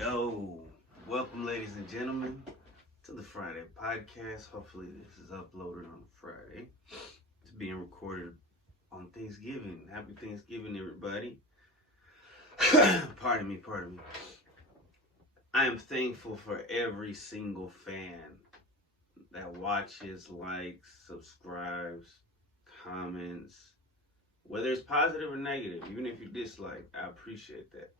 Yo, welcome, ladies and gentlemen, to the Friday podcast. Hopefully, this is uploaded on Friday. It's being recorded on Thanksgiving. Happy Thanksgiving, everybody. Pardon me. I am thankful for every single fan that watches, likes, subscribes, comments, whether it's positive or negative, even if you dislike, I appreciate that.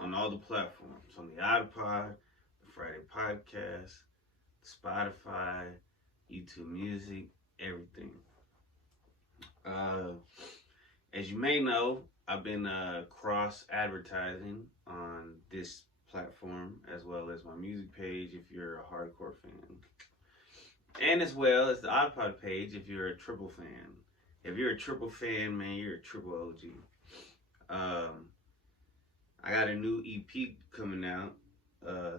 On all the platforms, on the iPod, the Friday Podcast, Spotify, YouTube Music, everything. As you may know, I've been cross-advertising on this platform as well as my music page if you're a hardcore fan. And as well as the iPod page if you're a triple fan. If you're a triple fan, man, you're a triple OG. I got a new EP coming out,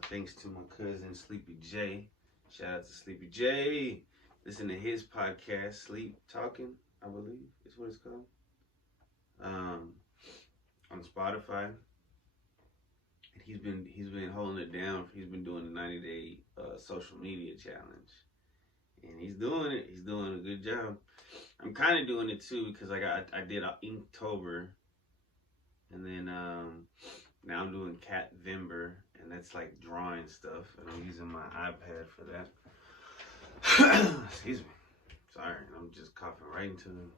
thanks to my cousin Sleepy J. Shout out to Sleepy J. Listen to his podcast, Sleep Talking, I believe is what it's called. On Spotify. And he's been holding it down. He's been doing the 90-day social media challenge. And he's doing it. He's doing a good job. I'm kind of doing it too because I did Inktober. And then now I'm doing Catvember, and that's like drawing stuff, and I'm using my iPad for that. Excuse me. Sorry, I'm just coughing right into them.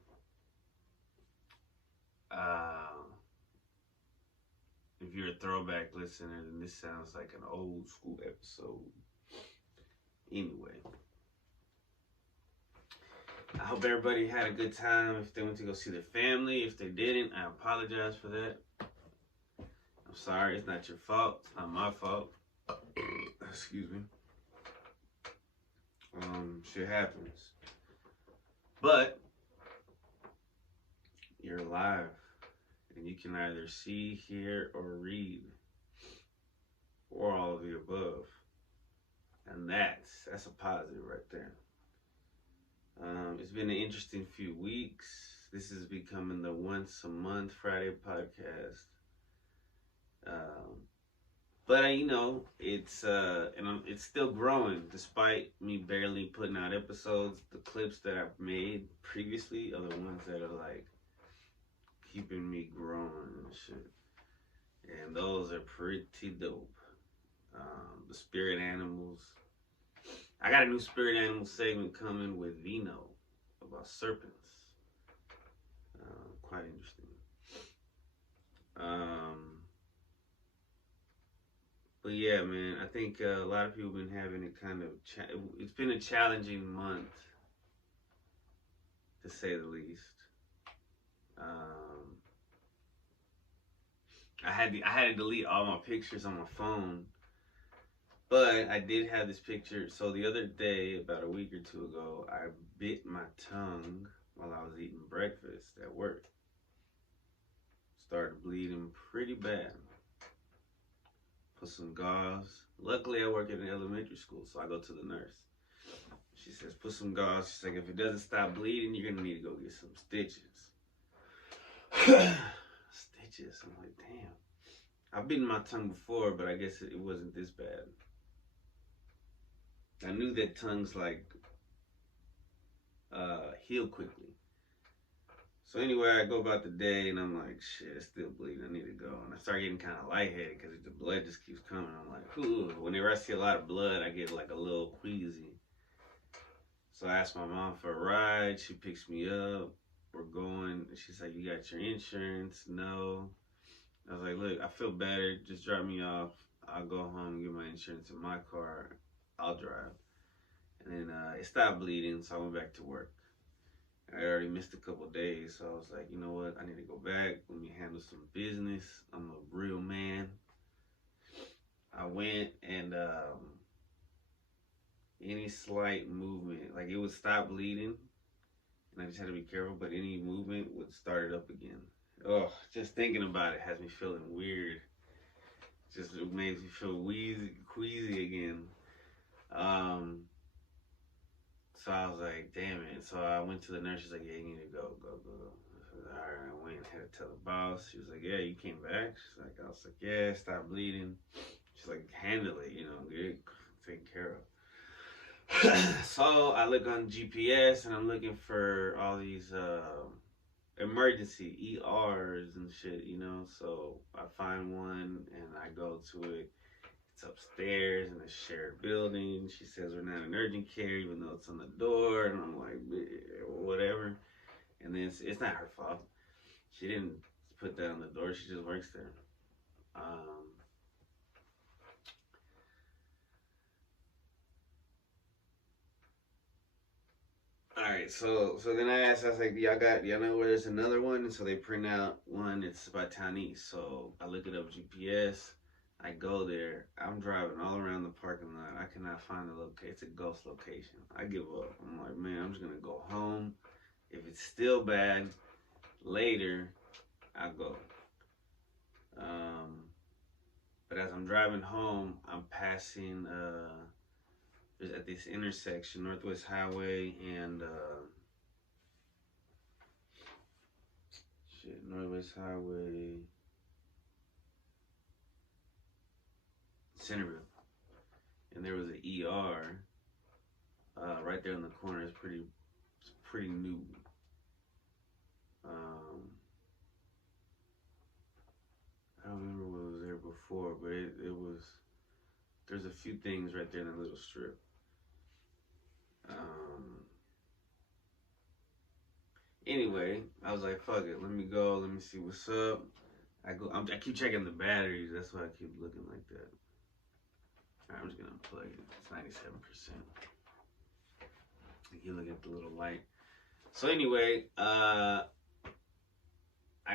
If you're a throwback listener, then this sounds like an old school episode. Anyway. I hope everybody had a good time. If they went to go see their family, if they didn't, I apologize for that. I'm sorry, it's not your fault. It's not my fault. Excuse me. Shit happens. But you're alive. And you can either see, hear, or read. Or all of the above. And that's a positive right there. It's been an interesting few weeks. This is becoming the once a month Friday podcast. But it's still growing despite me barely putting out episodes. The clips that I've made previously are the ones that are like keeping me growing and shit. And those are pretty dope. The spirit animals. I got a new spirit animal segment coming with Vino about serpents. Quite interesting. But yeah, man, I think a lot of people have been having it kind of, it's been a challenging month, to say the least. I had to delete all my pictures on my phone. But I did have this picture. So the other day, about a week or two ago, I bit my tongue while I was eating breakfast at work. Started bleeding pretty bad. Put some gauze. Luckily, I work at an elementary school, so I go to the nurse. She says, put some gauze. She's like, if it doesn't stop bleeding, you're going to need to go get some stitches. Stitches. I'm like, damn. I've bitten my tongue before, but I guess it wasn't this bad. I knew that tongues heal quickly. So anyway, I go about the day and I'm like, shit, it's still bleeding. I need to go. And I start getting kind of lightheaded because the blood just keeps coming. I'm like, ooh. Whenever I see a lot of blood, I get like a little queasy. So I asked my mom for a ride. She picks me up. We're going. She's like, you got your insurance? No. I was like, look, I feel better. Just drop me off. I'll go home and get my insurance in my car. I'll drive. And then it stopped bleeding, so I went back to work. I already missed a couple of days, so I was like, you know what? I need to go back. Let me handle some business. I'm a real man. I went, and any slight movement, like it would stop bleeding, and I just had to be careful, but any movement would start it up again. Oh, just thinking about it has me feeling weird. Just it makes me feel queasy again. So I was like, damn it. So I went to the nurse. She's like, yeah, you need to go. I was like, all right. I went and had to tell the boss. She was like, yeah, you came back? She's like, I was like, yeah, stop bleeding. She's like, handle it, get it taken care of. So I look on GPS and I'm looking for all these emergency ERs and shit, So I find one and I go to it. It's upstairs in a shared building. She says we're not in urgent care, even though it's on the door. And I'm like, whatever. And then it's not her fault. She didn't put that on the door. She just works there. All right, so then I was like, y'all know where there's another one? And so they print out one. It's by Town East. So I look it up GPS. I go there. I'm driving all around the parking lot. I cannot find the location. It's a ghost location. I give up. I'm like, man, I'm just gonna go home. If it's still bad, later I'll go. But as I'm driving home, I'm passing at this intersection, Northwest Highway and Northwest Highway, Centerville, and there was an ER right there in the corner. It's pretty new. I don't remember what was there before, but it was. There's a few things right there in that little strip. Anyway, I was like, fuck it, let me go, let me see what's up. I keep checking the batteries, that's why I keep looking like that. Alright, I'm just gonna unplug it. It's 97%. You look at the little light. So anyway, I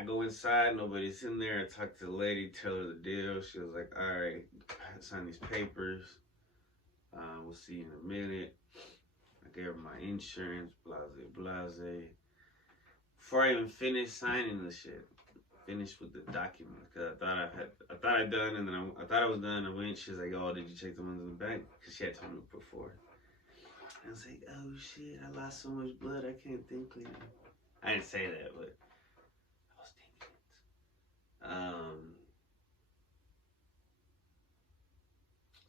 go inside, nobody's in there. I talk to the lady, tell her the deal. She was like, alright, sign these papers. We'll see you in a minute. I gave her my insurance, blase. Before I even finished signing the shit, finished with the document, because I thought I'd done, and then I thought I was done. I went. She's like, "Oh, did you check the ones in the back?" Because she had told me before. I was like, "Oh shit, I lost so much blood, I can't think clearly." I didn't say that, but I was thinking it.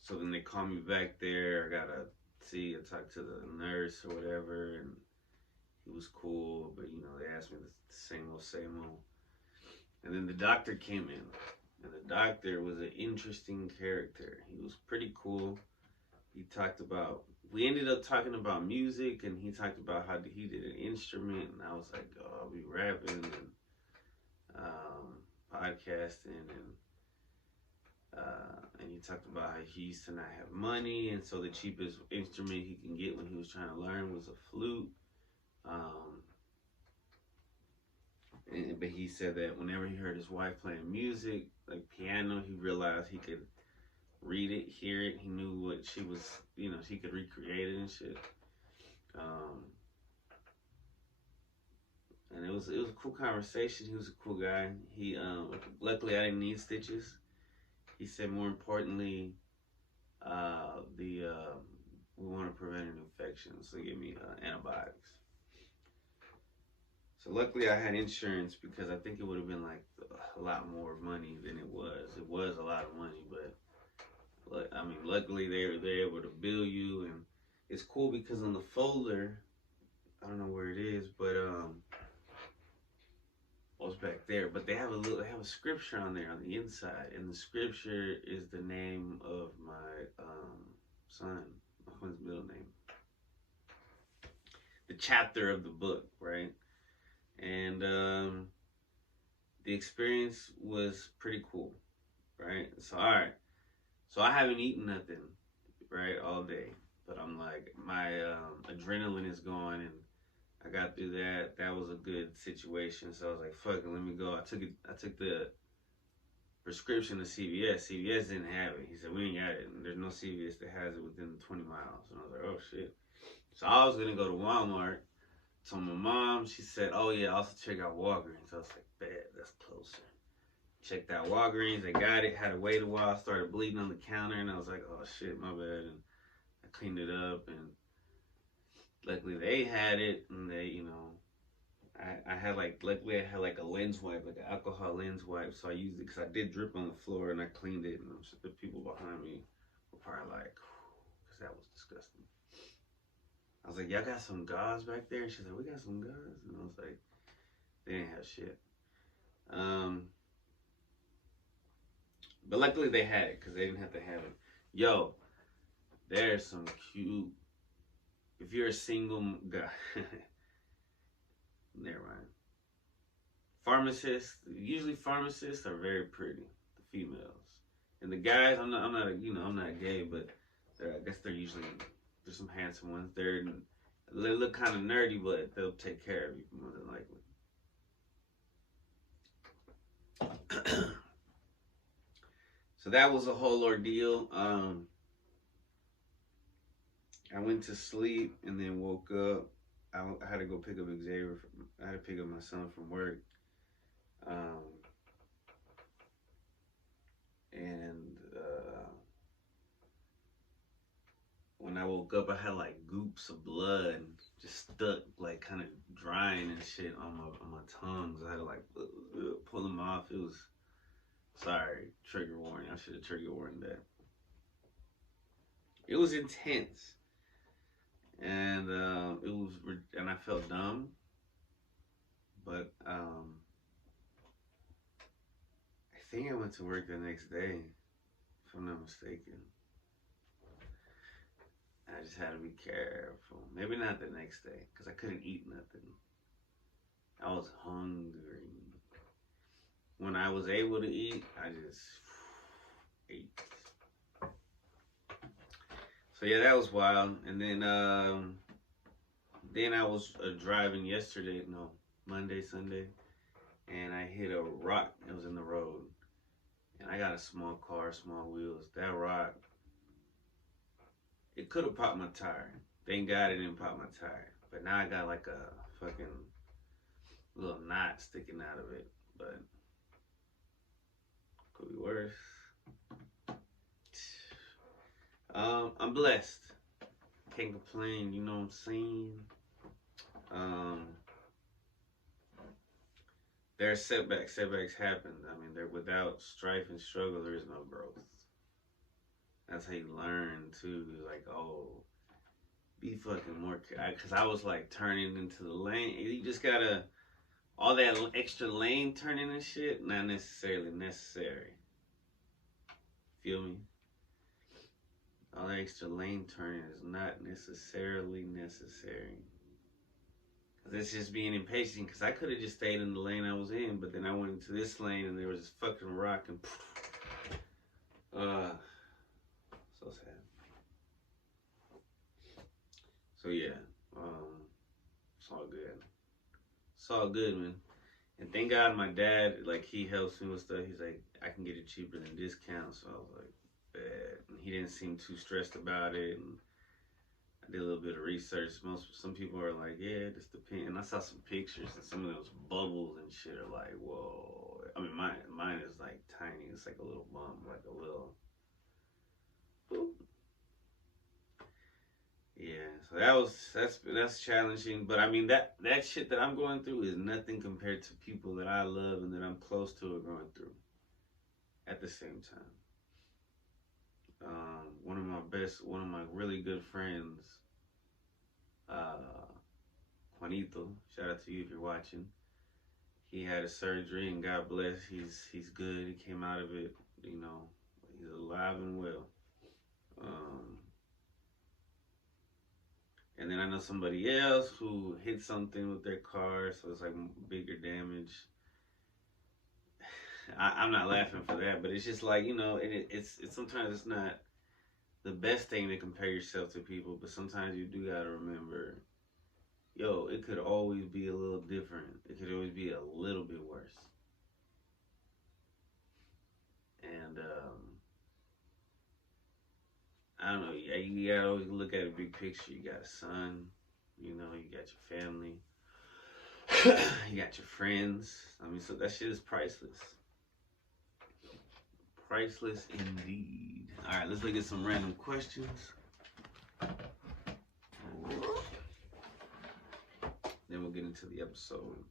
So then they call me back there. I gotta I talked to the nurse or whatever, and he was cool, but they asked me the same old. And then the doctor came in, and the doctor was an interesting character. He was pretty cool. We ended up talking about music, and he talked about how he did an instrument, and I was like, oh, I'll be rapping and podcasting, and he talked about how he used to not have money, and so the cheapest instrument he can get when he was trying to learn was a flute. But he said that whenever he heard his wife playing music, like piano, he realized he could read it, hear it. He knew what she was, she could recreate it and shit. And it was a cool conversation. He was a cool guy. He luckily I didn't need stitches. He said more importantly, we want to prevent an infection, so he gave me antibiotics. So luckily I had insurance, because I think it would have been like a lot more money than it was. It was a lot of money, but luckily they're able to bill you, and it's cool because on the folder, I don't know where it is, but it's back there. But they have a scripture on there on the inside, and the scripture is the name of my son, my son's middle name, the chapter of the book, right? And the experience was pretty cool, right? So alright, so I haven't eaten nothing, right, all day, but I'm like, my adrenaline is going, and I got through that. That was a good situation. So I was like, fuck it, let me go. I took the prescription to CVS. CVS didn't have it. He said, we ain't got it. And there's no CVS that has it within 20 miles. And I was like, oh shit. So I was gonna go to Walmart. Told my mom. She said, oh yeah, also check out Walgreens. I was like, bet, that's closer. Checked out Walgreens. They got it. Had to wait a while. Started bleeding on the counter, and I was like, oh shit, my bad. And I cleaned it up, and luckily they had it, and they, I had like, luckily I had like a lens wipe, like an alcohol lens wipe, so I used it because I did drip on the floor and I cleaned it, and the people behind me were probably like, because that was disgusting. I was like, y'all got some gauze back there? And she's like, we got some gauze, and I was like, they didn't have shit. But luckily they had it because they didn't have to have it. Yo, there's some cute. If you're a single guy, never mind. Pharmacists, usually pharmacists are very pretty, the females, and the guys. I'm not, I'm not gay, but I guess there's some handsome ones. They look kind of nerdy, but they'll take care of you more than likely. So that was a whole ordeal. I went to sleep and then woke up. I had to go pick up Xavier. I had to pick up my son from work. When I woke up, I had like goops of blood just stuck, like kind of drying and shit on my tongues. I had to like pull them off. It was, sorry, trigger warning. I should have trigger warned that. It was intense, and and I felt dumb, but I think I went to work the next day, if I'm not mistaken. I just had to be careful. Maybe not the next day, because I couldn't eat nothing. I was hungry. When I was able to eat, I just ate. So yeah, that was wild. And then I was driving yesterday, no, Monday, Sunday, and I hit a rock that was in the road. And I got a small car, small wheels. That rock, it could have popped my tire. Thank God it didn't pop my tire. But now I got like a fucking little knot sticking out of it. But could be worse. I'm blessed. Can't complain, you know what I'm saying? There are setbacks. Setbacks happen. I mean, without strife and struggle, there is no growth. That's how you learn too. Like, oh, be fucking more. Because I was like turning into the lane. You just gotta, all that extra lane turning and shit, not necessarily necessary. Feel me? All that extra lane turning is not necessarily necessary. Because it's just being impatient. Because I could have just stayed in the lane I was in, but then I went into this lane and there was this fucking rock and so sad. So yeah, it's all good. It's all good, man. And thank God my dad, like, he helps me with stuff. He's like, I can get it cheaper than discount. So I was like, bad. And he didn't seem too stressed about it. And I did a little bit of research. Some people are like, yeah, this depends. And I saw some pictures, and some of those bubbles and shit are like, whoa. I mean, mine is like tiny. It's like a little bump, like a little. Boop. Yeah, so that's challenging. But I mean, that shit that I'm going through is nothing compared to people that I love and that I'm close to are going through at the same time. One of my really good friends, Juanito, shout out to you if you're watching. He had a surgery, and God bless, he's good. He came out of it, you know, he's alive and well. And then I know somebody else who hit something with their car, so it's like bigger damage. I'm not laughing for that, but it's just like, you know, it's sometimes it's not the best thing to compare yourself to people, but sometimes you do gotta remember, yo, it could always be a little different. It could always be a little bit worse. And I don't know. You gotta always look at a big picture. You got a son, you know. You got your family. You got your friends. I mean, so that shit is priceless. Priceless indeed. All right, let's look at some random questions. Then we'll get into the episode.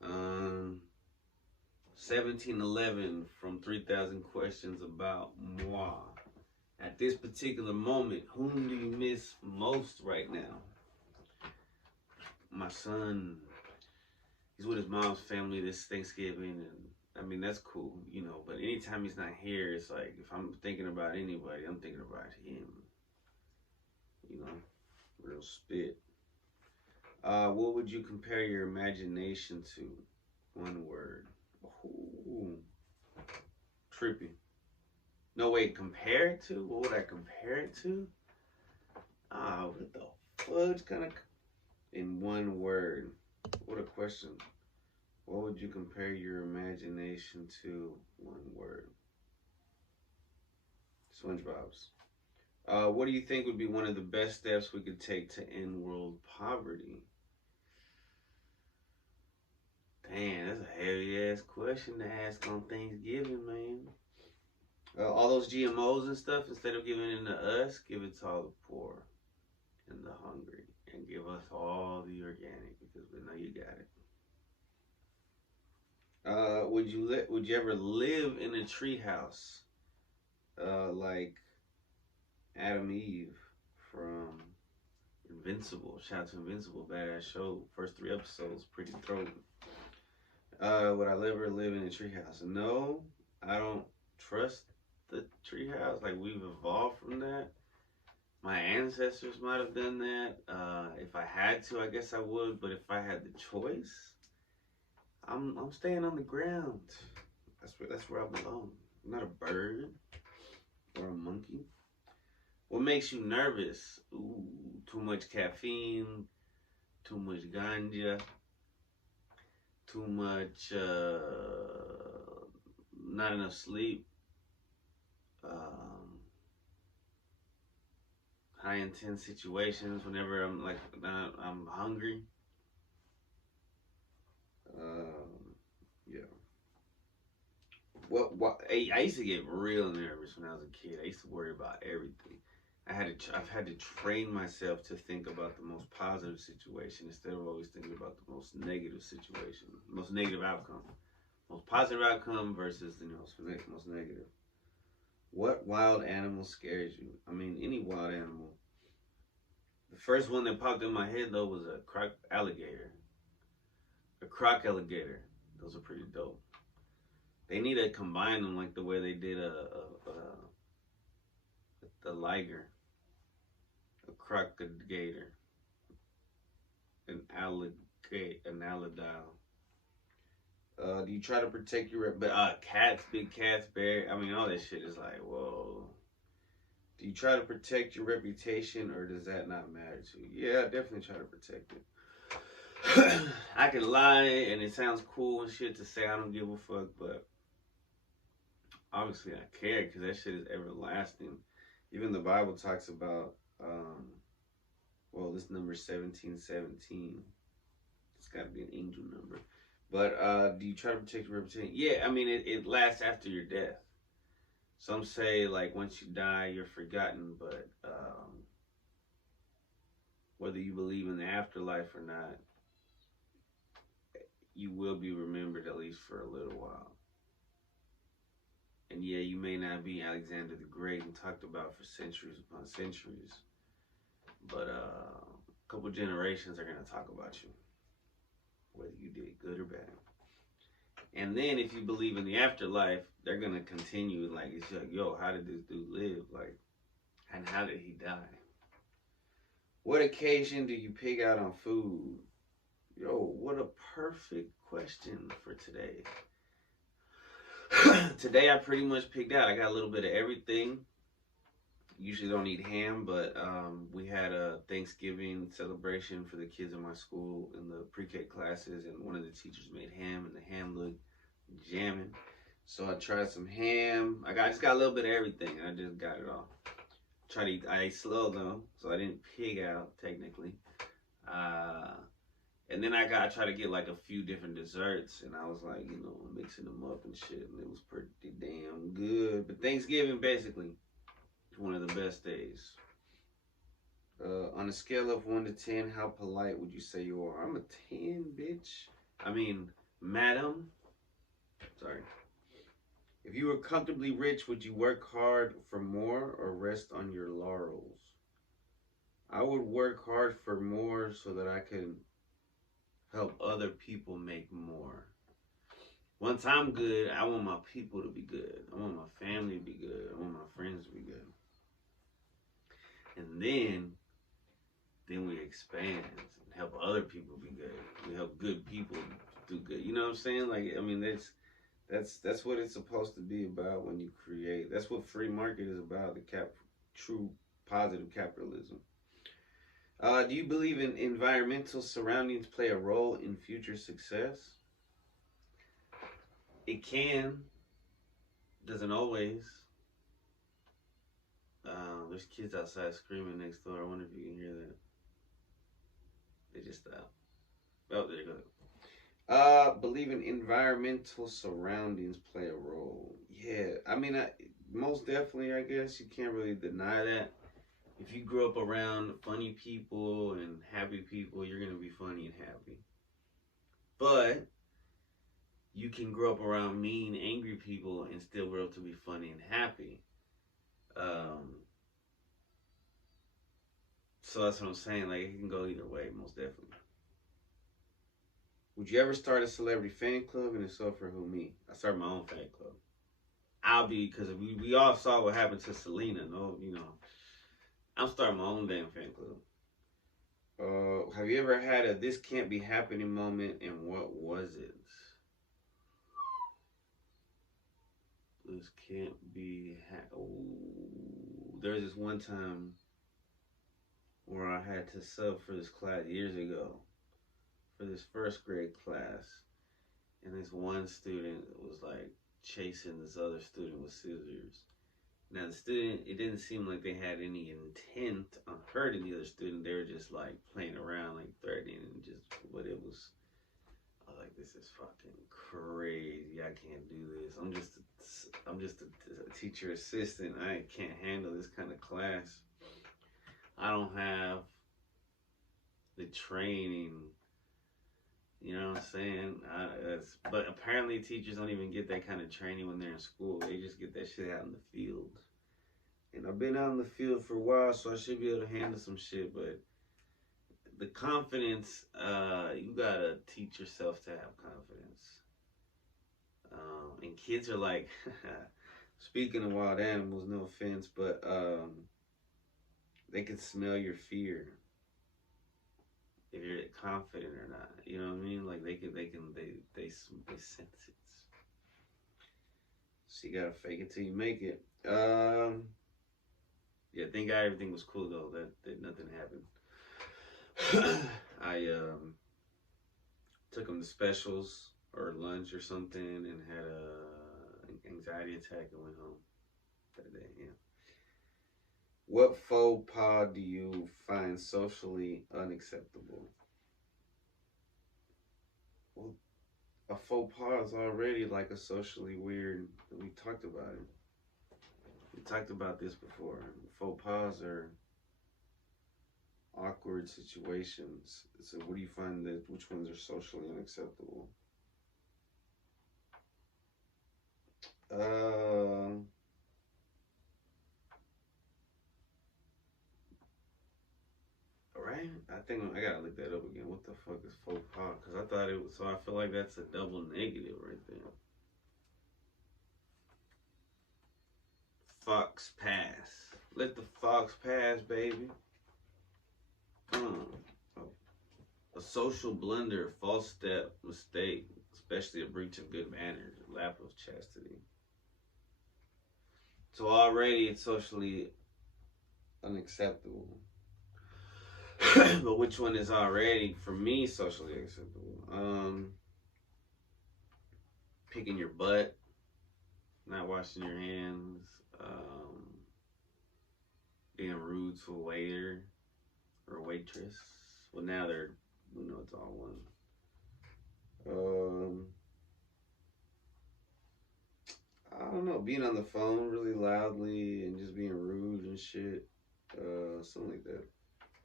1711 from 3,000 Questions About Moi. At this particular moment, whom do you miss most right now? My son, he's with his mom's family this Thanksgiving, and I mean, that's cool, you know, but anytime he's not here, it's like, if I'm thinking about anybody, I'm thinking about him, you know, real spit. What would you compare your imagination to? One word. Ooh, trippy. No, wait, compare it to? What would I compare it to? What the fudge kind of, in one word. What a question. What would you compare your imagination to? One word. SpongeBob's. What do you think would be one of the best steps we could take to end world poverty? Damn, that's a heavy ass question to ask on Thanksgiving, man. All those GMOs and stuff, instead of giving it to us, give it to all the poor and the hungry, and give us all the organic, because we know you got it. Would you ever live in a treehouse, like Adam Eve from Invincible? Shout out to Invincible, badass show. First 3 episodes, pretty throaty. Would I ever live in a treehouse? No, I don't trust the treehouse. Like, we've evolved from that. My ancestors might have done that. If I had to, I guess I would. But if I had the choice, I'm staying on the ground. That's where I belong. I'm not a bird or a monkey. What makes you nervous? Ooh, too much caffeine, too much ganja, too much, not enough sleep, high intense situations whenever I'm hungry. Yeah. What? I used to get real nervous when I was a kid. I used to worry about everything. I've had to train myself to think about the most positive situation instead of always thinking about the most negative situation, most negative outcome. Most positive outcome versus the most negative. What wild animal scares you? I mean, any wild animal. The first one that popped in my head, though, was a croc alligator. A croc alligator. Those are pretty dope. They need to combine them like the way they did a liger, a crocodile, an alligator. Do you try to protect your cats, big cats, bear? I mean, all that shit is like, whoa. Do you try to protect your reputation, or does that not matter to you? Yeah, I definitely try to protect it. I can lie, and it sounds cool and shit to say I don't give a fuck, but obviously I care, because that shit is everlasting. Even the Bible talks about, this number 1717. It's got to be an angel number. But do you try to protect your reputation? Yeah, I mean, it lasts after your death. Some say, like, once you die, you're forgotten, but whether you believe in the afterlife or not, you will be remembered, at least for a little while. And yeah, you may not be Alexander the Great and talked about for centuries upon centuries, but a couple generations are going to talk about you, whether you did good or bad. And then if you believe in the afterlife, they're going to continue, like, it's like, yo, how did this dude live? Like, and how did he die? What occasion do you pig out on food? Yo, what a perfect question for today. Today I pretty much picked out. I got a little bit of everything. Usually don't eat ham, but we had a Thanksgiving celebration for the kids in my school in the pre-K classes, and one of the teachers made ham, and the ham looked jamming. So I tried some ham. I just got a little bit of everything, and I just got it all. I ate slow though, so I didn't pig out technically. And then I tried to get like a few different desserts, and I was like, mixing them up and shit, and it was pretty damn good. But Thanksgiving basically is one of the best days. On a scale of 1 to 10, how polite would you say you are? I'm a 10, bitch. I mean, madam. Sorry. If you were comfortably rich, would you work hard for more or rest on your laurels? I would work hard for more so that I can help other people make more. Once I'm good, I want my people to be good. I want my family to be good. I want my friends to be good. And then we expand and help other people be good. We help good people do good. You know what I'm saying? Like, I mean, that's what it's supposed to be about when you create. That's what free market is about. True positive capitalism. Do you believe in environmental surroundings play a role in future success? It can. Doesn't always. There's kids outside screaming next door. I wonder if you can hear that. They just stopped. Oh, there you go. Believe in environmental surroundings play a role. Yeah, I mean, most definitely, I guess you can't really deny that. If you grow up around funny people and happy people, you're gonna be funny and happy. But you can grow up around mean, angry people and still grow up to be funny and happy. So that's what I'm saying. Like, it can go either way, most definitely. Would you ever start a celebrity fan club? And if so, for who? Me. I started my own fan club. I'll be, because we all saw what happened to Selena. No, you know, I'm starting my own damn fan club. Have you ever had a "this can't be happening" moment, and what was it? This can't be. There's this one time where I had to sub for this class years ago, for this first grade class, and this one student was like chasing this other student with scissors. Now the student, it didn't seem like they had any intent on hurting the other student. They were just like playing around, like threatening, and just what it was. I was like, this is fucking crazy. I can't do this. I'm just a teacher assistant. I can't handle this kind of class. I don't have the training. You know what I'm saying? But apparently teachers don't even get that kind of training when they're in school. They just get that shit out in the field. And I've been out in the field for a while, so I should be able to handle some shit. But the confidence, you gotta teach yourself to have confidence. And kids are like, speaking of wild animals, no offense, but they can smell your fear if you're confident or not. You know what I mean? Like they sense it. So you gotta fake it till you make it. Yeah, thank God everything was cool though. That nothing happened. I took him to specials or lunch or something and had an anxiety attack and went home that day. Yeah. What faux pas do you find socially unacceptable? Well, a faux pas is already like a socially weird. We talked about it. We talked about this before. Faux pas are awkward situations. So, what do you find that which ones are socially unacceptable? Right? I think I gotta look that up again. What the fuck is faux pas? Because I thought it was. So I feel like that's a double negative right there. Fox pass. Let the fox pass, baby. Come on. A social blunder, false step, mistake, especially a breach of good manners, a lapse of chastity. So already it's socially unacceptable. But which one is already, for me, socially acceptable? Picking your butt, not washing your hands, being rude to a waiter or a waitress. Well, now it's all one. I don't know, being on the phone really loudly and just being rude and shit. Something like that.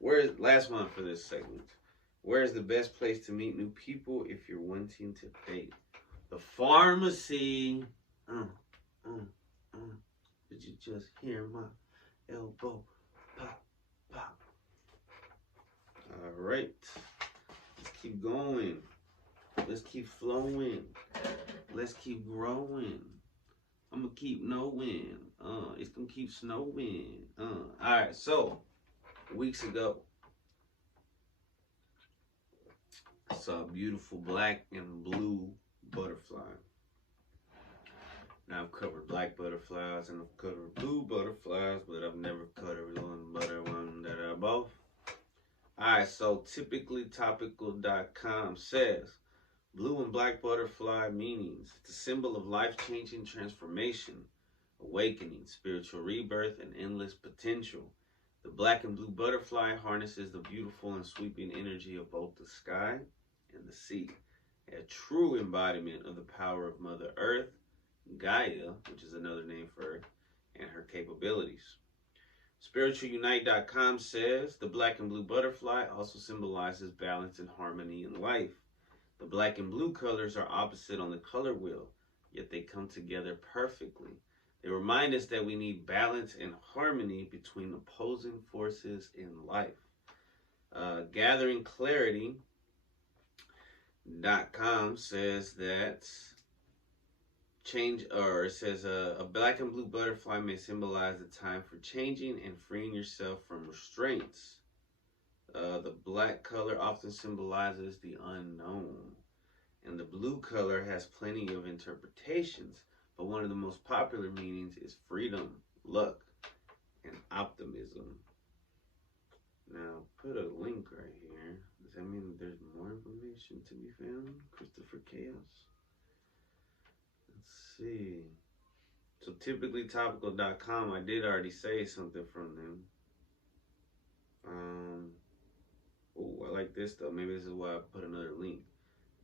Last one for this segment. Where is the best place to meet new people if you're wanting to date? The pharmacy. Uh, uh, uh. Did you just hear my elbow pop, pop? All right. Let's keep going. Let's keep flowing. Let's keep growing. I'm gonna keep knowing. It's gonna keep snowing. All right. So, weeks ago, I saw a beautiful black and blue butterfly. Now I've covered black butterflies and I've covered blue butterflies, but I've never covered one that are both. Alright, so typically topical.com says blue and black butterfly meanings. It's a symbol of life-changing transformation, awakening, spiritual rebirth, and endless potential. The black and blue butterfly harnesses the beautiful and sweeping energy of both the sky and the sea, a true embodiment of the power of Mother Earth, Gaia, which is another name for Earth, and her capabilities. SpiritualUnite.com says the black and blue butterfly also symbolizes balance and harmony in life. The black and blue colors are opposite on the color wheel, yet they come together perfectly. They remind us that we need balance and harmony between opposing forces in life. GatheringClarity.com says that a black and blue butterfly may symbolize the time for changing and freeing yourself from restraints. The black color often symbolizes the unknown, and the blue color has plenty of interpretations, but one of the most popular meanings is freedom, luck, and optimism. Now, put a link right here. Does that mean that there's more information to be found? Christopher Chaos. Let's see. So typically topical.com, I did already say something from them. I like this though. Maybe this is why I put another link.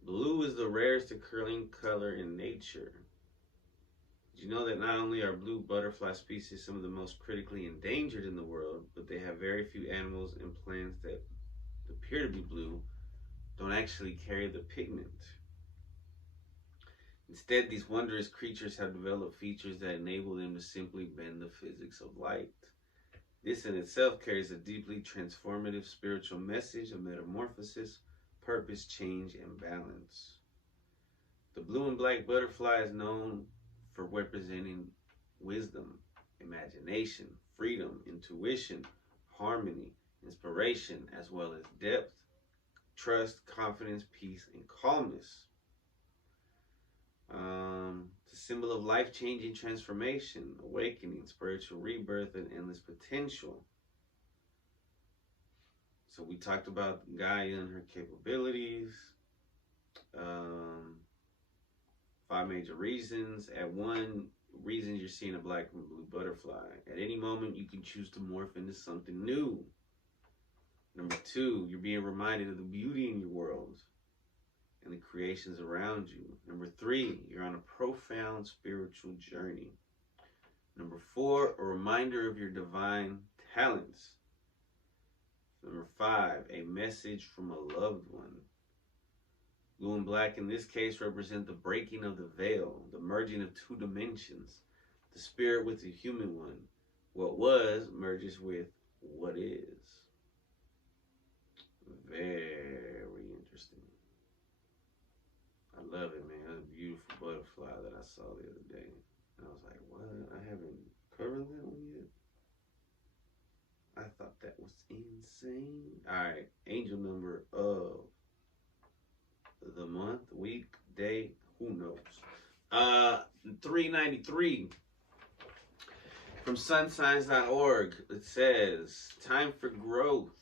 Blue is the rarest occurring color in nature. Did you know that not only are blue butterfly species some of the most critically endangered in the world, but they have very few animals and plants that appear to be blue don't actually carry the pigment. Instead, these wondrous creatures have developed features that enable them to simply bend the physics of light. This in itself carries a deeply transformative spiritual message of metamorphosis, purpose, change, and balance. The blue and black butterfly is known for representing wisdom, imagination, freedom, intuition, harmony, inspiration, as well as depth, trust, confidence, peace, and calmness. It's a symbol of life-changing transformation, awakening, spiritual rebirth, and endless potential. So we talked about Gaia and her capabilities. 5 major reasons. At 1 reason, you're seeing a black and blue butterfly. At any moment, you can choose to morph into something new. Number 2, you're being reminded of the beauty in your world and the creations around you. Number 3, you're on a profound spiritual journey. Number 4, a reminder of your divine talents. Number 5, a message from a loved one. Blue and black in this case represent the breaking of the veil, the merging of 2 dimensions, the spirit with the human one. What was merges with what is. Very interesting. I love it, man. That's a beautiful butterfly that I saw the other day. And I was like, what? I haven't covered that one yet? I thought that was insane. Alright, angel number of the month, week, day, who knows? 393. From sunsigns.org, it says, time for growth.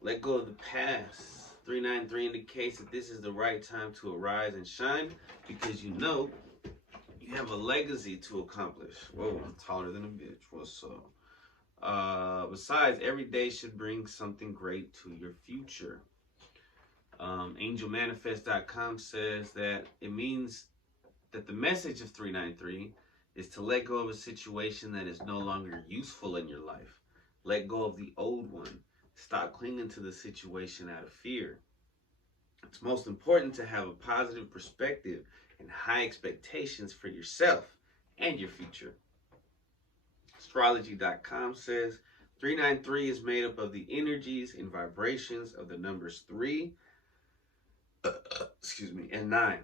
Let go of the past. 393 indicates that this is the right time to arise and shine because you know you have a legacy to accomplish. Whoa, I'm taller than a bitch. What's up? Besides, every day should bring something great to your future. AngelManifest.com says that it means that the message of 393 is to let go of a situation that is no longer useful in your life. Let go of the old one. Stop clinging to the situation out of fear. It's most important to have a positive perspective and high expectations for yourself and your future. Astrology.com says 393 is made up of the energies and vibrations of the numbers 3, and 9.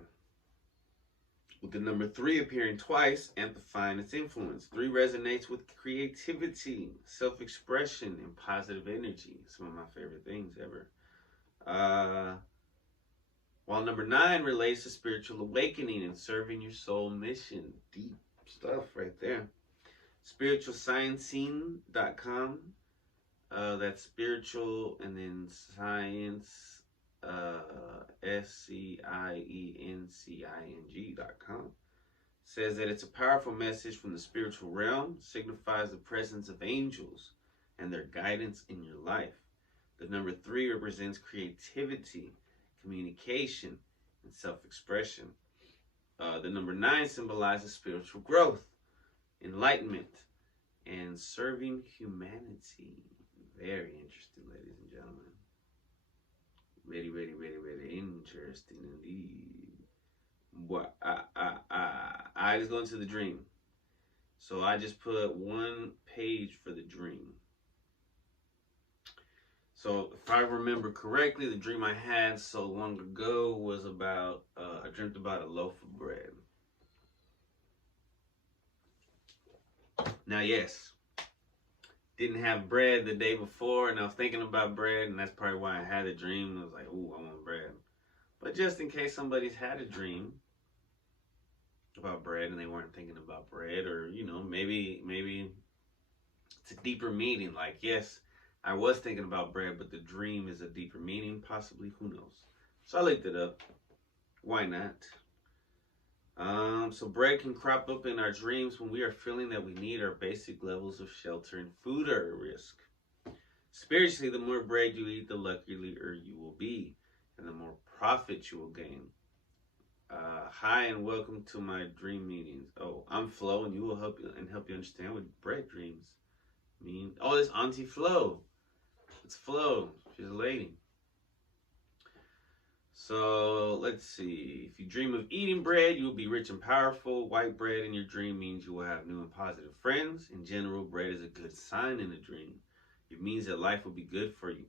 With the number 3 appearing twice, amplifying its influence. 3 resonates with creativity, self-expression, and positive energy. Some of my favorite things ever. While number 9 relates to spiritual awakening and serving your soul mission. Deep stuff right there. Spiritualsciencing.com. That's spiritual and then science, SCIENCING.com. Says that it's a powerful message from the spiritual realm, signifies the presence of angels and their guidance in your life. The number 3 represents creativity, communication, and self-expression. The number 9 symbolizes spiritual growth, enlightenment, and serving humanity. Very interesting, ladies and gentlemen. Very, very, very, very interesting indeed. What I just go into the dream. So I just put one page for the dream. So if I remember correctly, the dream I had so long ago was about, I dreamt about a loaf of bread. Now, yes, didn't have bread the day before, and I was thinking about bread, and that's probably why I had a dream. I was like, ooh, I want bread. But just in case somebody's had a dream about bread and they weren't thinking about bread, or, you know, maybe it's a deeper meaning. Like, yes, I was thinking about bread, but the dream is a deeper meaning, possibly, who knows. So I looked it up. Why not? So bread can crop up in our dreams when we are feeling that we need our basic levels of shelter and food are at risk. Spiritually, the more bread you eat, the luckier you will be, and the more profit you will gain. Hi and welcome to my dream meetings. Oh, I'm Flo, and you will help you understand what bread dreams mean. Oh, it's Auntie Flo. It's Flo. She's a lady. So let's see. If you dream of eating bread, you will be rich and powerful. White bread in your dream means you will have new and positive friends. In general, bread is a good sign in a dream. It means that life will be good for you.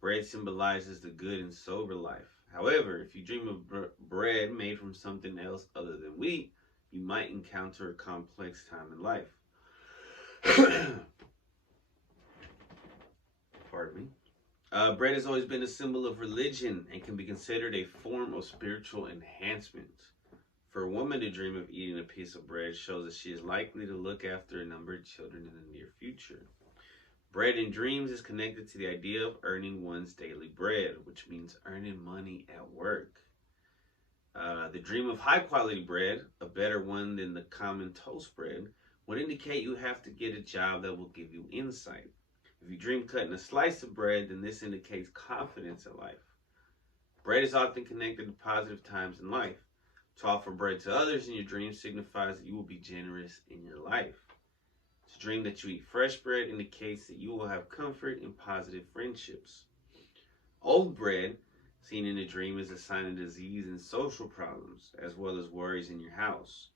Bread symbolizes the good and sober life. However, if you dream of bread made from something else other than wheat, you might encounter a complex time in life. Pardon me. Bread has always been a symbol of religion and can be considered a form of spiritual enhancement. For a woman to dream of eating a piece of bread shows that she is likely to look after a number of children in the near future. Bread in dreams is connected to the idea of earning one's daily bread, which means earning money at work. The dream of high quality bread, a better one than the common toast bread, would indicate you have to get a job that will give you insight. If you dream cutting a slice of bread, then this indicates confidence in life. Bread is often connected to positive times in life. To offer bread to others in your dreams signifies that you will be generous in your life. To dream that you eat fresh bread indicates that you will have comfort and positive friendships. Old bread, seen in a dream, is a sign of disease and social problems, as well as worries in your house.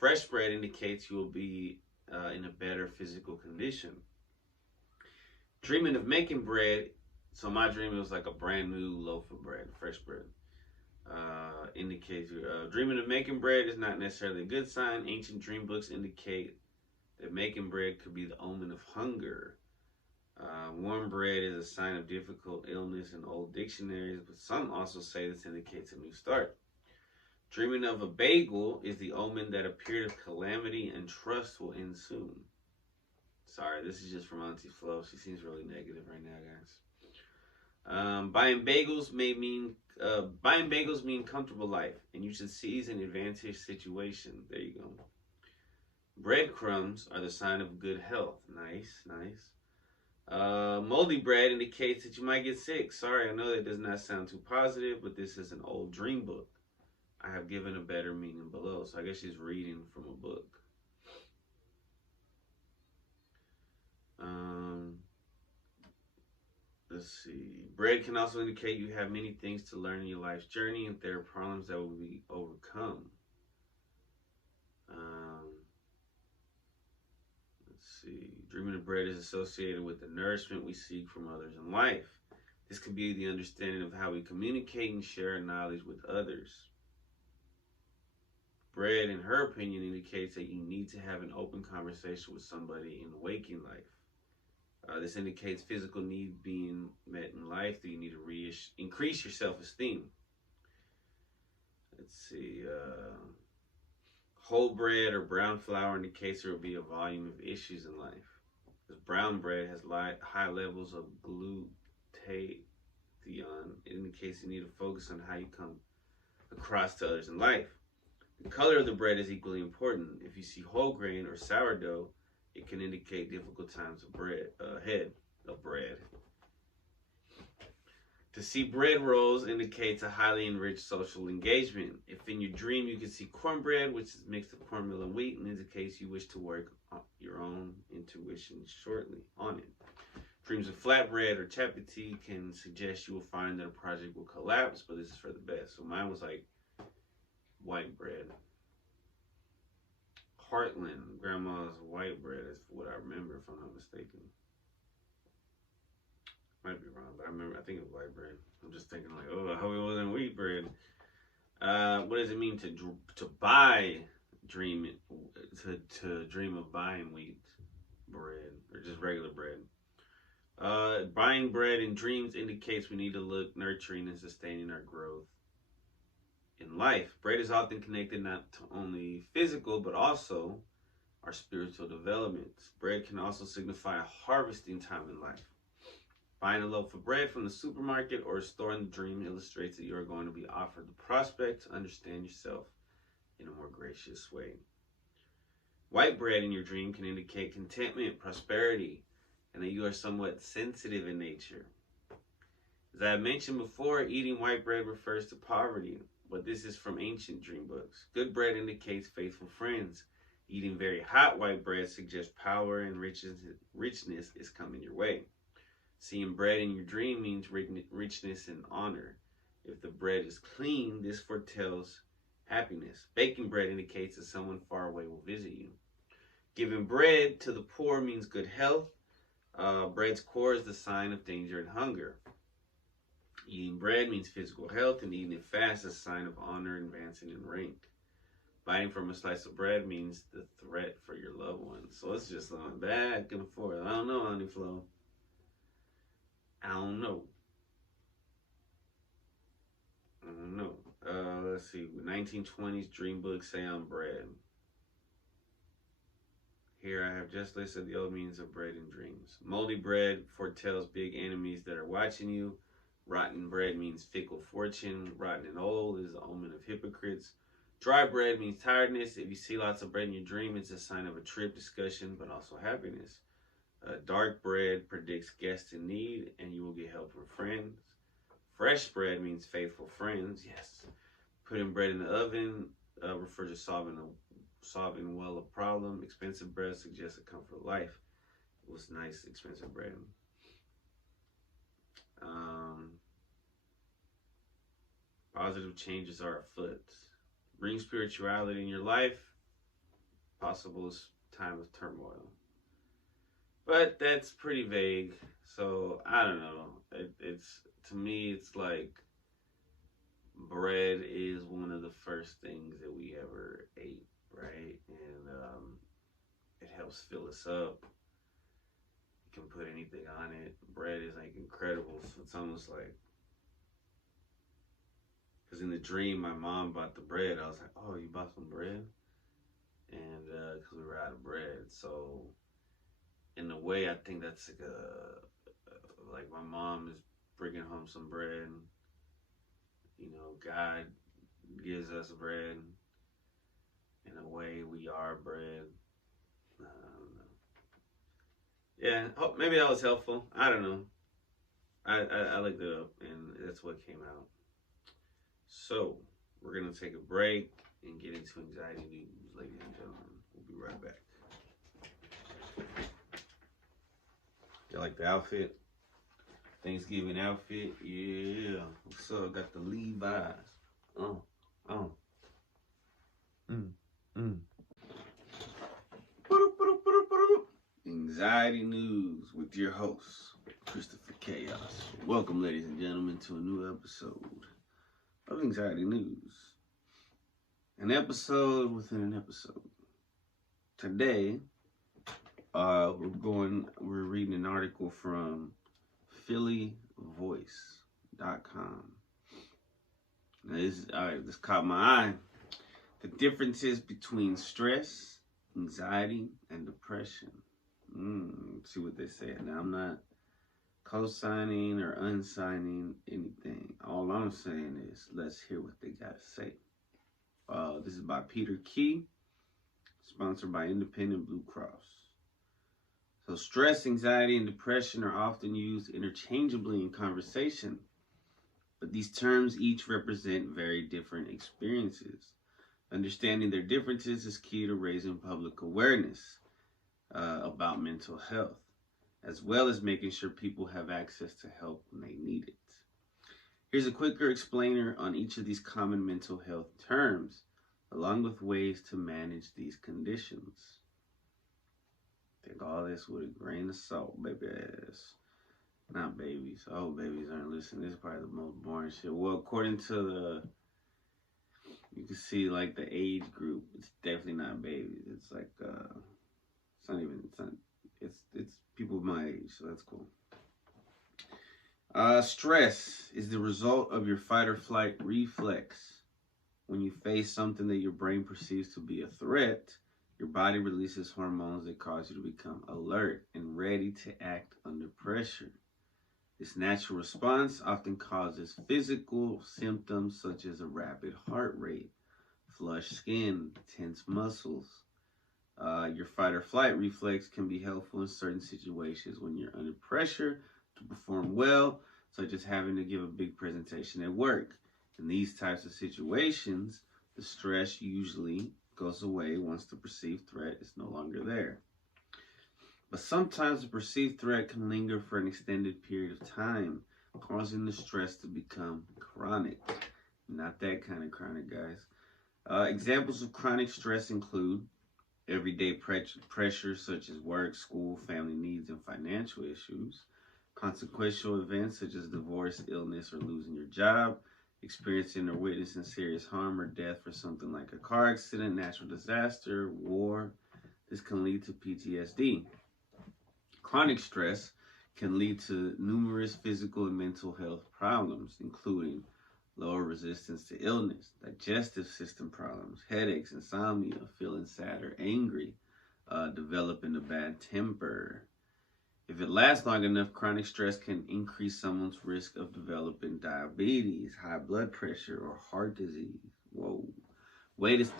Fresh bread indicates you will be in a better physical condition. Dreaming of making bread, so my dream was like a brand new loaf of bread, fresh bread. Indicates dreaming of making bread is not necessarily a good sign. Ancient dream books indicate that making bread could be the omen of hunger. Warm bread is a sign of difficult illness in old dictionaries, but some also say this indicates a new start. Dreaming of a bagel is the omen that a period of calamity and trust will end soon. Sorry, this is just from Auntie Flo. She seems really negative right now, guys. Buying bagels mean comfortable life, and you should seize an advantage situation. There you go. Breadcrumbs are the sign of good health. Nice, nice. Moldy bread indicates that you might get sick. Sorry, I know that does not sound too positive, but this is an old dream book. I have given a better meaning below, so I guess she's reading from a book. Let's see. Bread can also indicate you have many things to learn in your life's journey and there are problems that will be overcome. Let's see. Dreaming of bread is associated with the nourishment we seek from others in life. This could be the understanding of how we communicate and share our knowledge with others. Bread, in her opinion, indicates that you need to have an open conversation with somebody in waking life. This indicates physical need being met in life, that you need to increase your self-esteem. Let's see. Whole bread or brown flour indicates there will be a volume of issues in life. Because brown bread has high levels of glutathione. It indicates you need to focus on how you come across to others in life. The color of the bread is equally important. If you see whole grain or sourdough, it can indicate difficult times ahead of bread. To see bread rolls indicates a highly enriched social engagement. If in your dream you can see cornbread, which is mixed of cornmeal and wheat, and indicates you wish to work on your own intuition shortly on it. Dreams of flatbread or chapati can suggest you will find that a project will collapse, but this is for the best. So mine was like white bread. Heartland, grandma's white bread is what I remember, if I'm not mistaken. Might be wrong, but I think it was white bread. I'm just thinking like, oh, I hope it wasn't wheat bread. What does it mean to dream of buying wheat bread or just regular bread? Buying bread in dreams indicates we need to look nurturing and sustaining our growth in life. Bread is often connected not to only physical, but also our spiritual development. Bread can also signify a harvesting time in life. Buying a loaf of bread from the supermarket or a store in the dream illustrates that you are going to be offered the prospect to understand yourself in a more gracious way. White bread in your dream can indicate contentment, prosperity, and that you are somewhat sensitive in nature. As I mentioned before, eating white bread refers to poverty, but this is from ancient dream books. Good bread indicates faithful friends. Eating very hot white bread suggests power and richness is coming your way. Seeing bread in your dream means richness and honor. If the bread is clean, this foretells happiness. Baking bread indicates that someone far away will visit you. Giving bread to the poor means good health. Bread's core is the sign of danger and hunger. Eating bread means physical health, and eating it fast is a sign of honor and advancing in rank. Biting from a slice of bread means the threat for your loved ones. So it's just going back and forth. I don't know, Honey Flo. I don't know. Let's see. 1920s dream books say on bread. Here I have just listed the old meanings of bread in dreams. Moldy bread foretells big enemies that are watching you. Rotten bread means fickle fortune. Rotten and old is the omen of hypocrites. Dry bread means tiredness. If you see lots of bread in your dream, it's a sign of a trip, discussion, but also happiness. Dark bread predicts guests in need, and you will get help from friends. Fresh bread means faithful friends. Yes. Putting bread in the oven refers to solving well a problem. Expensive bread suggests a comfort life. It was nice, expensive bread. Positive changes are afoot. Bring spirituality in your life. Possible time of turmoil. But that's pretty vague. So I don't know. It's to me, it's like bread is one of the first things that we ever ate, right? And it helps fill us up. You can put anything on it. Bread is like incredible. So it's almost like, because in the dream, my mom bought the bread. I was like, oh, you bought some bread? And because we were out of bread. So in a way, I think that's like my mom is bringing home some bread. You know, God gives us bread. In a way, we are bread. I don't know. Yeah, maybe that was helpful. I don't know. I looked it up, and that's what came out. So, we're going to take a break and get into anxiety news, ladies and gentlemen. We'll be right back. You like the outfit? Thanksgiving outfit. Yeah. What's up? Got the Levi's. Oh. Oh. Mm. Mm. Anxiety News with your host, Christopher Chaos. Welcome, ladies and gentlemen, to a new episode of Anxiety News. An episode within an episode. Today, we're reading an article from phillyvoice.com. Now this caught my eye. The differences between stress, anxiety, and depression. Let's see what they say. Now, I'm not co-signing or unsigning anything. All I'm saying is, let's hear what they got to say. This is by Peter Key, sponsored by Independent Blue Cross. So stress, anxiety, and depression are often used interchangeably in conversation, but these terms each represent very different experiences. Understanding their differences is key to raising public awareness about mental health, as well as making sure people have access to help when they need it. Here's a quicker explainer on each of these common mental health terms, along with ways to manage these conditions. Take all this with a grain of salt, baby ass. Not babies. I hope babies aren't listening. This is probably the most boring shit. Well, according to you can see like the age group, it's definitely not babies. It's like, it's people my age, so that's cool. Stress is the result of your fight or flight reflex. When you face something that your brain perceives to be a threat, your body releases hormones that cause you to become alert and ready to act under pressure. This natural response often causes physical symptoms such as a rapid heart rate, flushed skin, tense muscles. Your fight or flight reflex can be helpful in certain situations when you're under pressure to perform well, such as having to give a big presentation at work. In these types of situations, the stress usually goes away once the perceived threat is no longer there. But sometimes the perceived threat can linger for an extended period of time, causing the stress to become chronic. Not that kind of chronic, guys. Examples of chronic stress include everyday pressures such as work, school, family needs, and financial issues. Consequential events such as divorce, illness, or losing your job. Experiencing or witnessing serious harm or death for something like a car accident, natural disaster, war. This can lead to PTSD. Chronic stress can lead to numerous physical and mental health problems, including lower resistance to illness, digestive system problems, headaches, insomnia, feeling sad or angry, developing a bad temper. If it lasts long enough, chronic stress can increase someone's risk of developing diabetes, high blood pressure, or heart disease. Whoa. Ways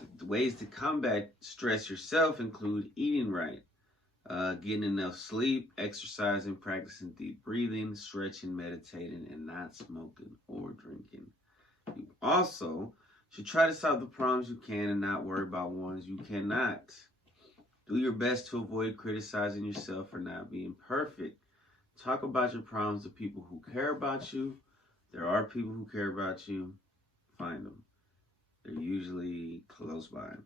to combat stress yourself include eating right, getting enough sleep, exercising, practicing deep breathing, stretching, meditating, and not smoking or drinking. You also should try to solve the problems you can and not worry about ones you cannot. Do your best to avoid criticizing yourself for not being perfect. Talk about your problems to people who care about you. There are people who care about you. Find them. They're usually close by.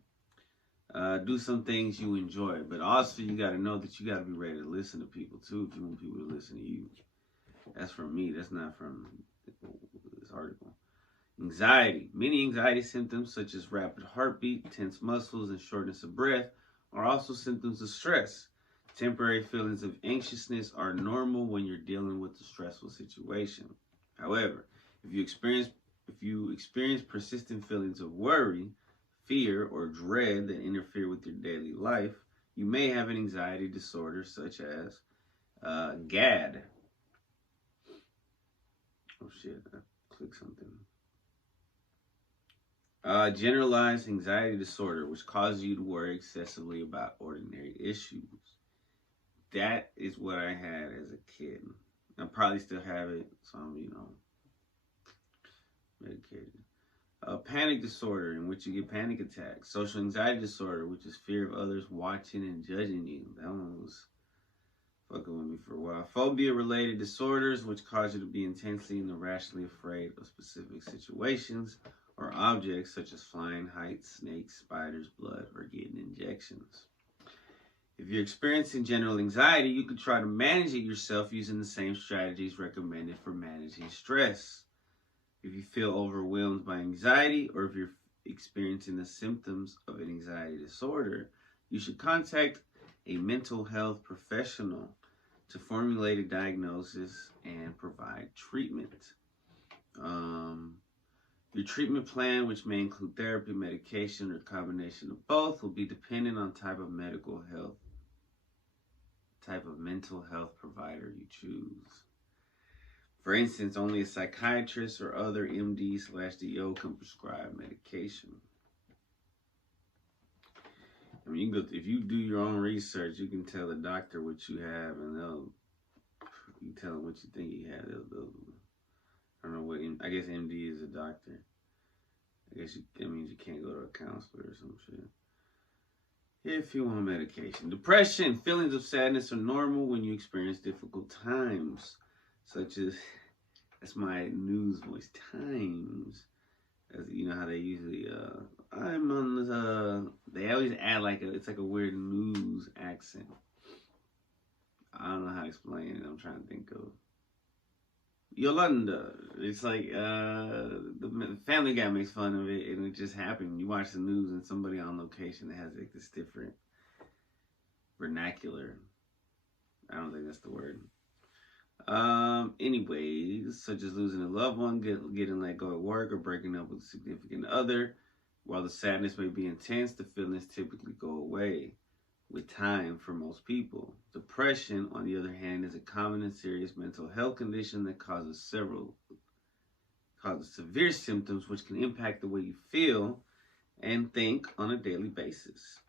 Do some things you enjoy. But also you got to know that you got to be ready to listen to people too if you want people to listen to you. That's from me. That's not from this article. Anxiety. Many anxiety symptoms such as rapid heartbeat, tense muscles, and shortness of breath are also symptoms of stress. Temporary feelings of anxiousness are normal when you're dealing with a stressful situation. However, if you experience persistent feelings of worry, fear, or dread that interfere with your daily life, you may have an anxiety disorder such as GAD. Oh shit, I clicked something. Generalized anxiety disorder, which causes you to worry excessively about ordinary issues. That is what I had as a kid. I probably still have it, so I'm, medicated. Panic disorder, in which you get panic attacks. Social anxiety disorder, which is fear of others watching and judging you. That one was fucking with me for a while. Phobia-related disorders, which cause you to be intensely and irrationally afraid of specific situations or objects, such as flying, heights, snakes, spiders, blood, or getting injections. If you're experiencing general anxiety, you can try to manage it yourself using the same strategies recommended for managing stress. If you feel overwhelmed by anxiety, or if you're experiencing the symptoms of an anxiety disorder, you should contact a mental health professional to formulate a diagnosis and provide treatment. Your treatment plan, which may include therapy, medication, or a combination of both, will be dependent on type of mental health provider you choose. For instance, only a psychiatrist or other MD/DO can prescribe medication. I mean, you can go, if you do your own research, you can tell the doctor what you have, and you tell them what you think you have. I don't know what, I guess MD is a doctor. I guess that means you can't go to a counselor or some shit. If you want medication. Depression. Feelings of sadness are normal when you experience difficult times, such as, that's my news voice, times. As you know how they usually, I'm on this, they always add it's like a weird news accent. I don't know how to explain it. I'm trying to think of Yolanda. It's like, the Family Guy makes fun of it, and it just happened. You watch the news and somebody on location that has like this different vernacular. I don't think that's the word. Anyways, such as losing a loved one, getting let go at work, or breaking up with a significant other. While the sadness may be intense, the feelings typically go away with time for most people. Depression, on the other hand, is a common and serious mental health condition that causes severe symptoms which can impact the way you feel and think on a daily basis.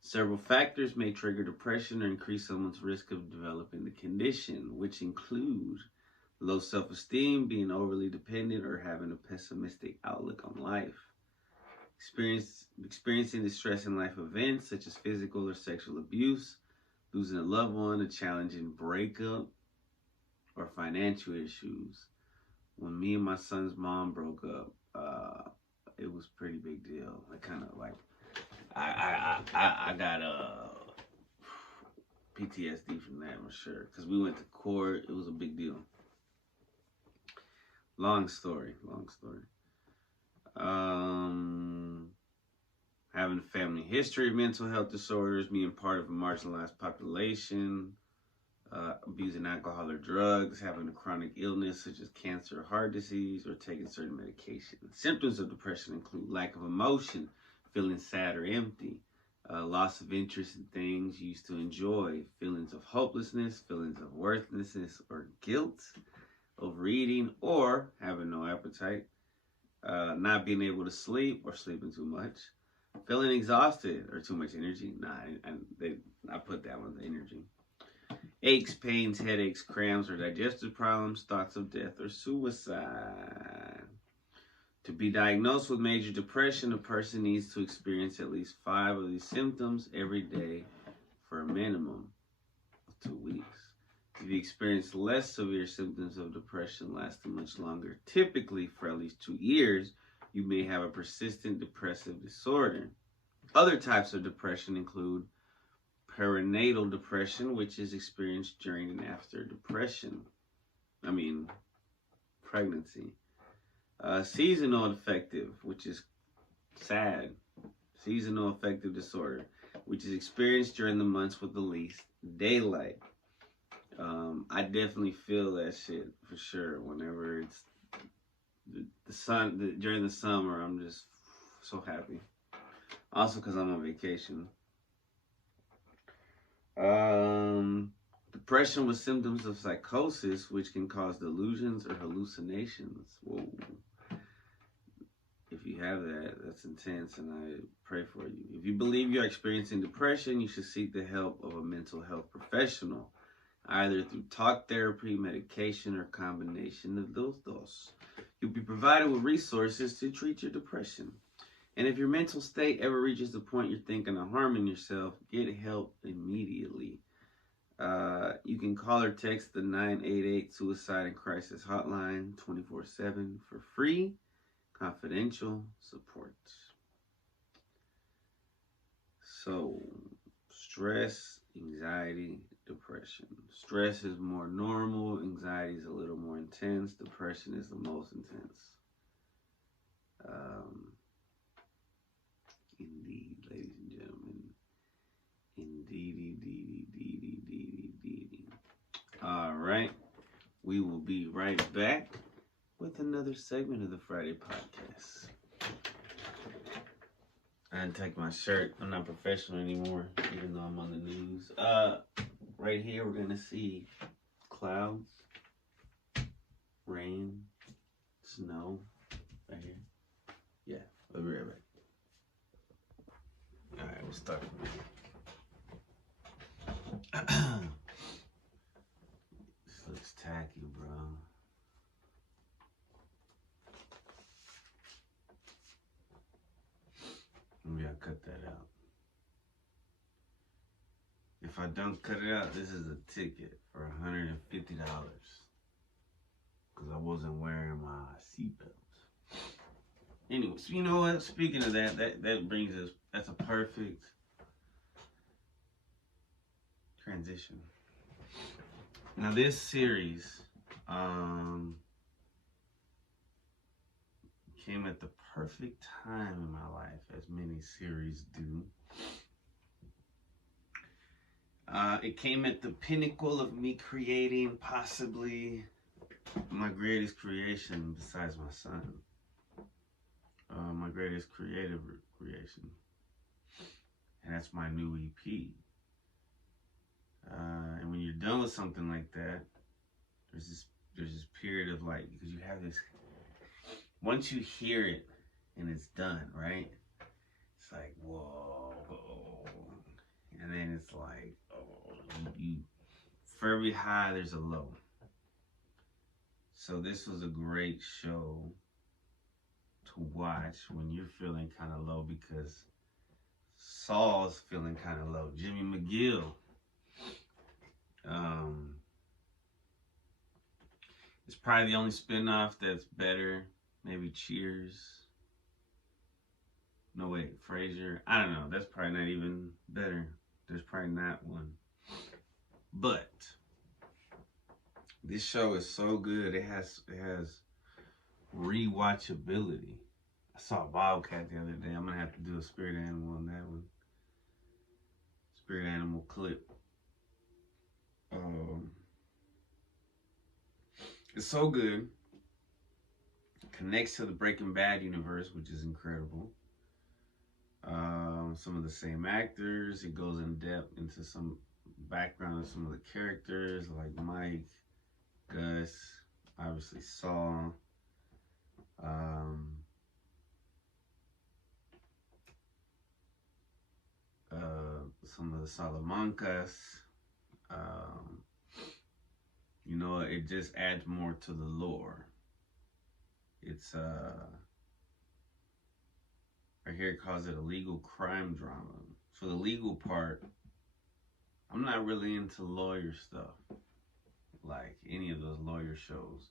Several factors may trigger depression or increase someone's risk of developing the condition, which include low self-esteem, being overly dependent, or having a pessimistic outlook on life. Experiencing distress in life events such as physical or sexual abuse, losing a loved one, a challenging breakup, or financial issues. When me and my son's mom broke up, it was a pretty big deal. I got PTSD from that for sure, because we went to court. It was a big deal. Long story. Having a family history of mental health disorders, being part of a marginalized population, abusing alcohol or drugs, having a chronic illness such as cancer or heart disease, or taking certain medications. Symptoms of depression include lack of emotion, feeling sad or empty, loss of interest in things you used to enjoy, feelings of hopelessness, feelings of worthlessness or guilt, overeating or having no appetite, not being able to sleep or sleeping too much, feeling exhausted or too much energy. I put that one, the energy. Aches, pains, headaches, cramps, or digestive problems, thoughts of death or suicide. To be diagnosed with major depression, a person needs to experience at least 5 of these symptoms every day for a minimum of 2 weeks. If you experience less severe symptoms of depression lasting much longer, typically for at least 2 years, you may have a persistent depressive disorder. Other types of depression include perinatal depression, which is experienced during and after pregnancy. Seasonal affective, which is sad. Seasonal affective disorder, which is experienced during the months with the least daylight. I definitely feel that shit for sure. Whenever it's the sun, during the summer, I'm just so happy. Also because I'm on vacation. Depression with symptoms of psychosis, which can cause delusions or hallucinations. Whoa. If you have that, that's intense, and I pray for you. If you believe you're experiencing depression, you should seek the help of a mental health professional, either through talk therapy, medication, or combination of those. You'll be provided with resources to treat your depression. And if your mental state ever reaches the point you're thinking of harming yourself, get help immediately. You You can call or text the 988 Suicide and Crisis Hotline 24/7 for free, confidential support. So, stress, anxiety, depression. Stress is more normal, anxiety is a little more intense, depression is the most intense. Indeed, ladies and gentlemen. Indeed. All right. We will be right back with another segment of the Friday podcast. I didn't take my shirt. I'm not professional anymore, even though I'm on the news. Right here, we're going to see clouds, rain, snow. Right here. Yeah, we'll be right back. All right, we'll start. This looks tacky, bro. Maybe I'll cut that out. If I don't cut it out, this is a ticket for $150 because I wasn't wearing my seatbelt. Anyways, you know what? Speaking of that brings us, that's a perfect transition. Now this series came at the perfect time in my life, as many series do. It came at the pinnacle of me creating possibly my greatest creation besides my son. My greatest creative creation. And that's my new EP. And when you're done with something like that, there's this period of like, because you have this, once you hear it and it's done, right? It's like, whoa. And then it's like, oh, for every high, there's a low. So this was a great show to watch when you're feeling kind of low, because Saul's feeling kind of low. Jimmy McGill. It's probably the only spinoff that's better. Maybe Cheers. No, wait, Frasier. I don't know. That's probably not even better. There's probably not one. But this show is so good. It has rewatchability. I saw Bobcat the other day. I'm gonna have to do a spirit animal on that one. Spirit animal clip. It's so good. It connects to the Breaking Bad universe, which is incredible. Some of the same actors. It goes in depth into some background of some of the characters, like Mike, Gus, obviously Saul. Some of the Salamancas. You know, it just adds more to the lore. It's right here it calls it a legal crime drama. So the legal part, I'm not really into lawyer stuff, like any of those lawyer shows.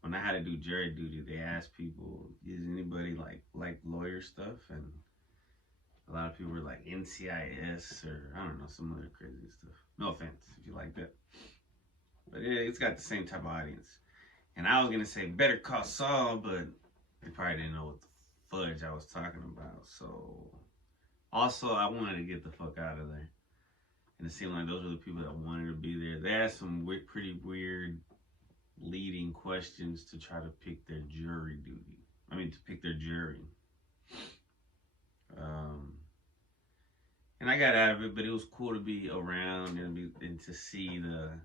When I had to do jury duty, they asked people, is anybody like lawyer stuff? And a lot of people were like NCIS or I don't know, some other crazy stuff. No offense if you like that. But it's got the same type of audience. And I was going to say Better Call Saul, but they probably didn't know what the fudge I was talking about. So, also, I wanted to get the fuck out of there. And it seemed like those were the people that wanted to be there. They asked some pretty weird leading questions to try to pick their jury duty. I mean, to pick their jury. And I got out of it, but it was cool to be around and to see the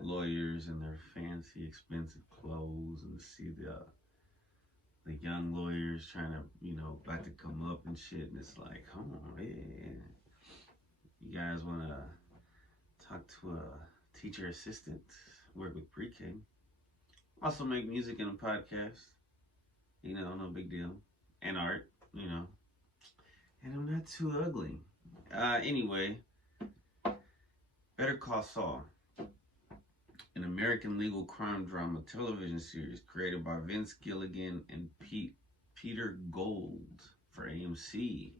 lawyers in their fancy, expensive clothes, and to see the young lawyers trying to, you know, about to come up and shit. And it's like, come on, yeah. You guys want to talk to a teacher assistant, work with pre-K. Also make music in a podcast. You know, no big deal. And art, you know. And I'm not too ugly. Anyway, Better Call Saul. an American legal crime drama television series created by Vince Gilligan and Peter Gould for AMC.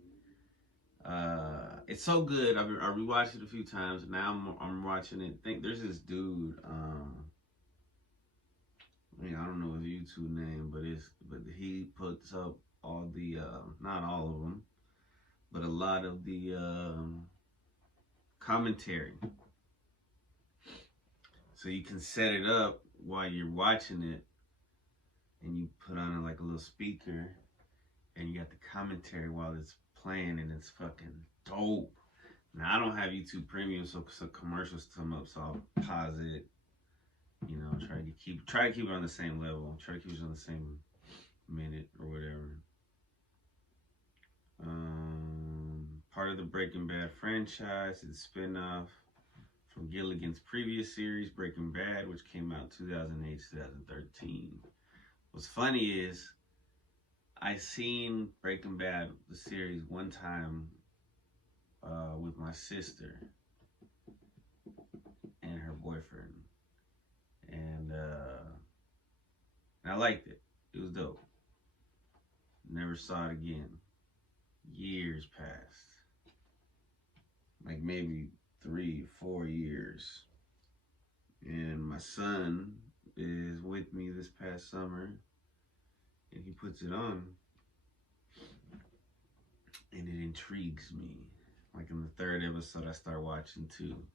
It's so good. I rewatched it a few times. Now I'm watching it. Think there's this dude. I don't know his YouTube name, but he puts up all the not all of them, but a lot of the commentary. So you can set it up while you're watching it, and you put on like a little speaker, and you got the commentary while it's playing, and it's fucking dope. Now I don't have YouTube Premium, so commercials come up, so I'll pause it. You know, try to keep it on the same level. Try to keep it on the same minute or whatever. Part of the Breaking Bad franchise, it's a spin-off from Gilligan's previous series, Breaking Bad, which came out 2008-2013. What's funny is I seen Breaking Bad, the series, one time with my sister and her boyfriend. And I liked it. It was dope. Never saw it again. Years passed. Like maybe 3-4 years. And my son is with me this past summer. And he puts it on. And it intrigues me. Like in the third episode, I start watching too.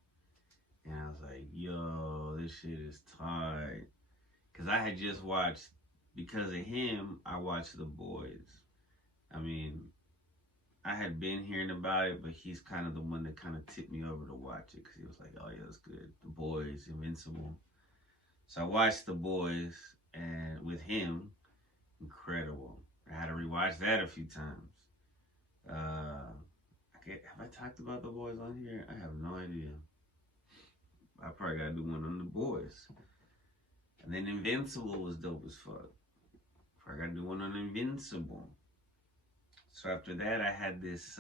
And I was like, yo, this shit is tight. Because I had just watched, because of him, I watched The Boys. I mean, I had been hearing about it, but he's kind of the one that kind of tipped me over to watch it. Because he was like, oh yeah, that's good. The Boys, Invincible. So I watched The Boys, and with him, incredible. I had to rewatch that a few times. Have I talked about The Boys on here? I have no idea. I probably gotta do one on The Boys. And then Invincible was dope as fuck. Probably gotta do one on Invincible. So after that, I had this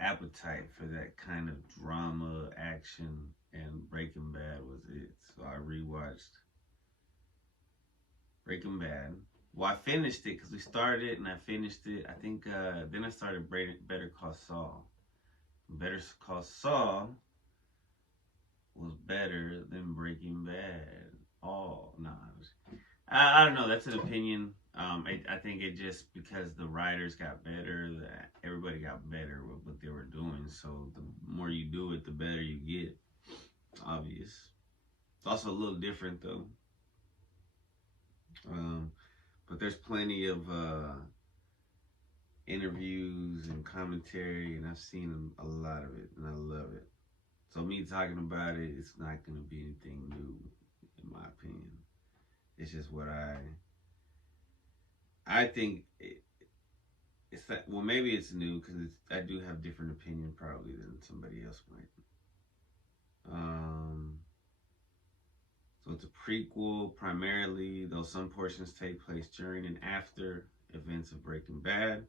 appetite for that kind of drama, action, and Breaking Bad was it. So I rewatched Breaking Bad. Well, I finished it because we started it and I finished it. I think then I started Better Call Saul. Better Call Saul was better than Breaking Bad. Oh, no. I don't know. That's an opinion. I think it just because the writers got better, that everybody got better with what they were doing. So the more you do it, the better you get. Obvious. It's also a little different though. But there's plenty of interviews and commentary, and I've seen a lot of it, and I love it. So me talking about it, it's not going to be anything new, in my opinion. It's just what I think it's that. Well, maybe it's new because I do have different opinion probably than somebody else might. So it's a prequel primarily, though some portions take place during and after events of Breaking Bad.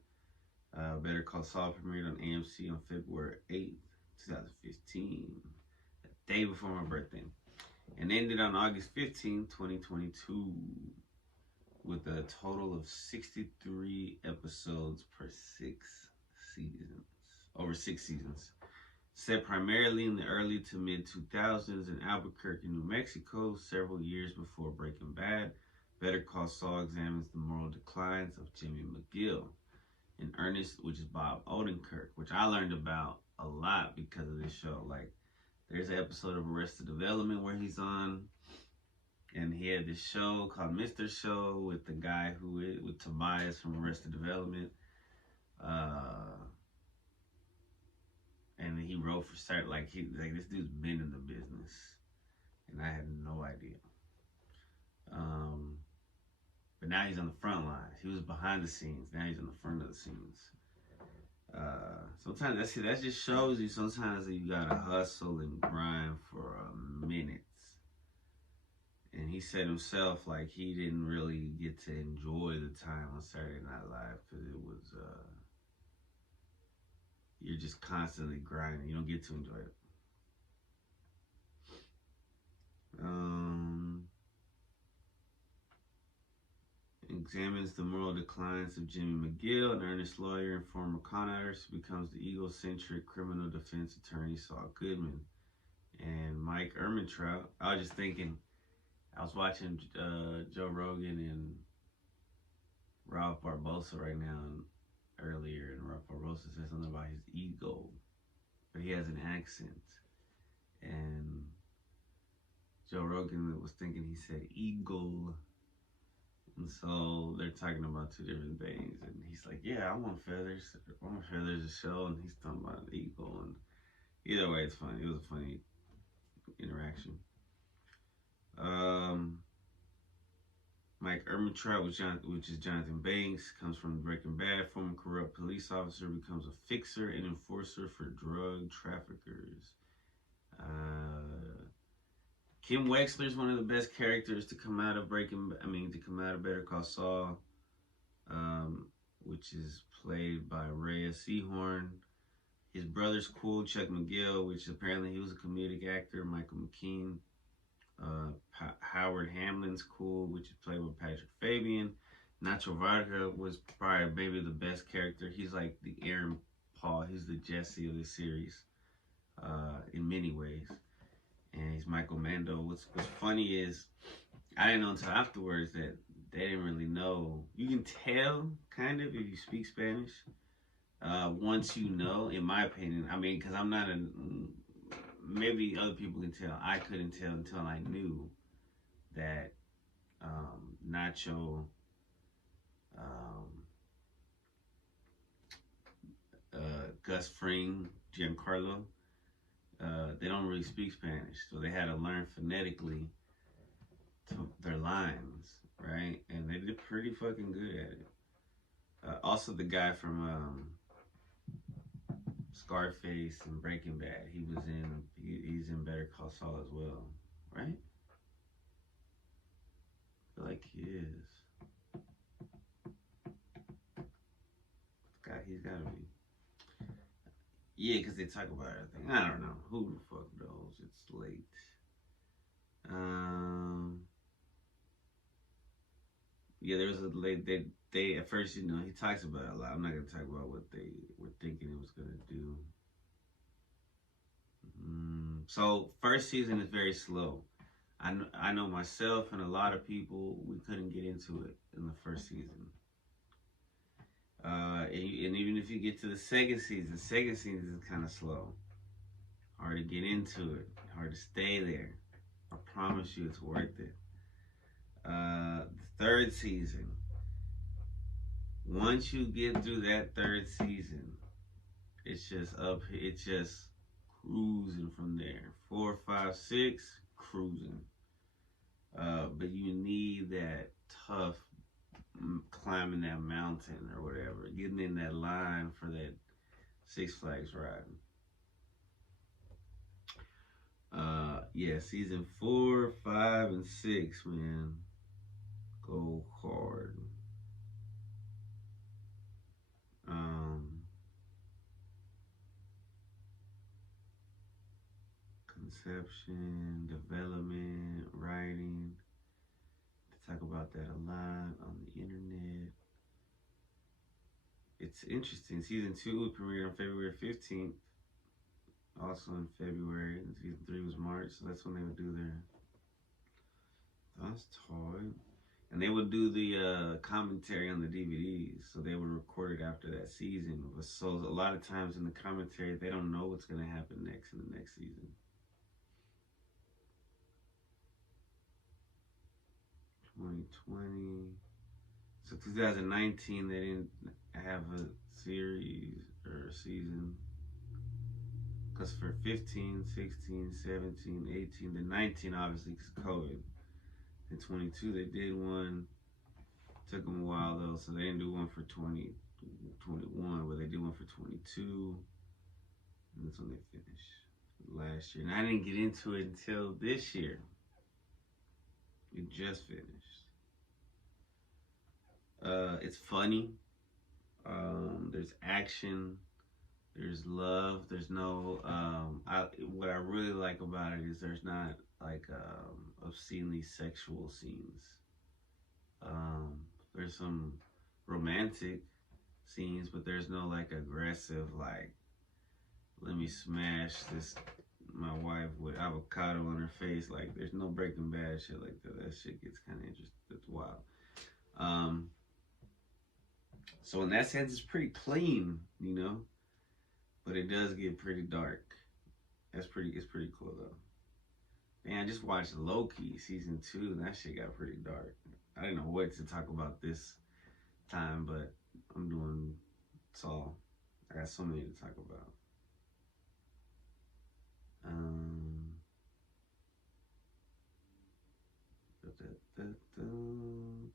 Better Call Saul premiered on AMC on February 8th, 2015, the day before my birthday, and ended on August 15th, 2022, with a total of 63 episodes per 6 seasons, over 6 seasons. Set primarily in the early to mid 2000s in Albuquerque, New Mexico, several years before Breaking Bad, Better Call Saul examines the moral declines of Jimmy McGill. In Ernest, which is Bob Odenkirk, which I learned about a lot because of this show. Like, there's an episode of Arrested Development where he's on, and he had this show called Mr. Show with the guy with Tobias from Arrested Development. And he wrote for certain, this dude's been in the business, and I had no idea. But now he's on the front lines. He was behind the scenes. Now he's on the front of the scenes. Sometimes that just shows you sometimes that you gotta hustle and grind for minutes. And he said himself, like, he didn't really get to enjoy the time on Saturday Night Live because it was you're just constantly grinding. You don't get to enjoy it. examines the moral declines of Jimmy McGill, an earnest lawyer and former con artist who becomes the egocentric criminal defense attorney Saul Goodman. And Mike Ehrmantraut. I was just thinking, I was watching Joe Rogan and Ralph Barbosa right now earlier, and Ralph Barbosa said something about his ego, but he has an accent. And Joe Rogan was thinking he said eagle. And so they're talking about two different things. And he's like, yeah, I'm on Feathers. I'm on Feathers' show. And he's talking about eagle. And either way, it's funny. It was a funny interaction. Mike Ehrmantraut, which is Jonathan Banks, comes from Breaking Bad. Former corrupt police officer becomes a fixer and enforcer for drug traffickers. Kim Wexler is one of the best characters to come out of Better Call Saul, which is played by Rhea Seehorn. His brother's cool, Chuck McGill, which apparently he was a comedic actor, Michael McKean. Howard Hamlin's cool, which is played by Patrick Fabian. Nacho Varga was probably maybe the best character. He's like the Aaron Paul. He's the Jesse of the series in many ways. And he's Michael Mando. What's funny is I didn't know until afterwards that they didn't really know. You can tell, kind of, if you speak Spanish. Once you know, in my opinion, I mean, because I'm not a... Maybe other people can tell. I couldn't tell until I knew that Nacho, Gus Fring, Giancarlo, they don't really speak Spanish, so they had to learn phonetically their lines, right? And they did pretty fucking good at it. Also, the guy from Scarface and Breaking Bad, he's in Better Call Saul as well, right? I feel like he is. He's gotta be. Yeah, because they talk about everything. I don't know. Who the fuck knows? It's late. Yeah, there was a late. They at first, he talks about it a lot. I'm not gonna talk about what they were thinking it was gonna do. So first season is very slow. I know myself and a lot of people, we couldn't get into it in the first season. And even if you get to the second season is kind of slow. Hard to get into it. Hard to stay there. I promise you it's worth it. The third season. Once you get through that third season, it's just cruising from there. 4, 5, 6, cruising. But you need that tough climbing that mountain or whatever, getting in that line for that Six Flags ride. Yeah, season 4, 5, and 6, man, go hard. Conception, development, writing. Talk about that a lot on the internet. It's interesting. Season 2 premiered on February 15th. Also in February. And season 3 was March. So that's when they would do their... That's toy. And they would do the commentary on the DVDs. So they would record it after that season. So a lot of times in the commentary, they don't know what's going to happen next in the next season. So 2019, they didn't have a series or a season. Because for 15, 16, 17, 18, then 19, obviously, because of COVID. In 22, they did one. Took them a while, though, so they didn't do one for 2021, but they did one for 22. And that's when they finished last year. And I didn't get into it until this year. It just finished. It's funny. There's action. There's love. There's no. What I really like about it is there's not like obscenely sexual scenes. There's some romantic scenes, but there's no like aggressive like, let me smash this my wife with avocado on her face. Like there's no Breaking Bad shit like that. That shit gets kind of interesting. That's wild. So in that sense, it's pretty clean, you know, but it does get pretty dark. It's pretty cool though. Man, I just watched Loki season 2, and that shit got pretty dark. I didn't know what to talk about this time, but I'm doing Saul. I got so many to talk about.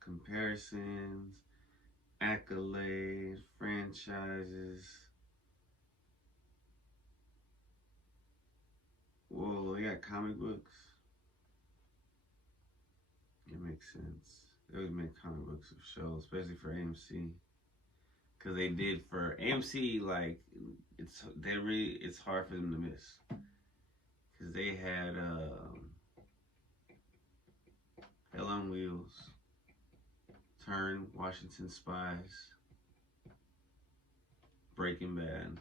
Comparisons, accolades, franchises. Whoa, they got comic books. It makes sense. They always make comic books of shows, especially for AMC. Cause they did for AMC, like it's hard for them to miss. Cause they had Hell on Wheels, Turn, Washington Spies, Breaking Bad,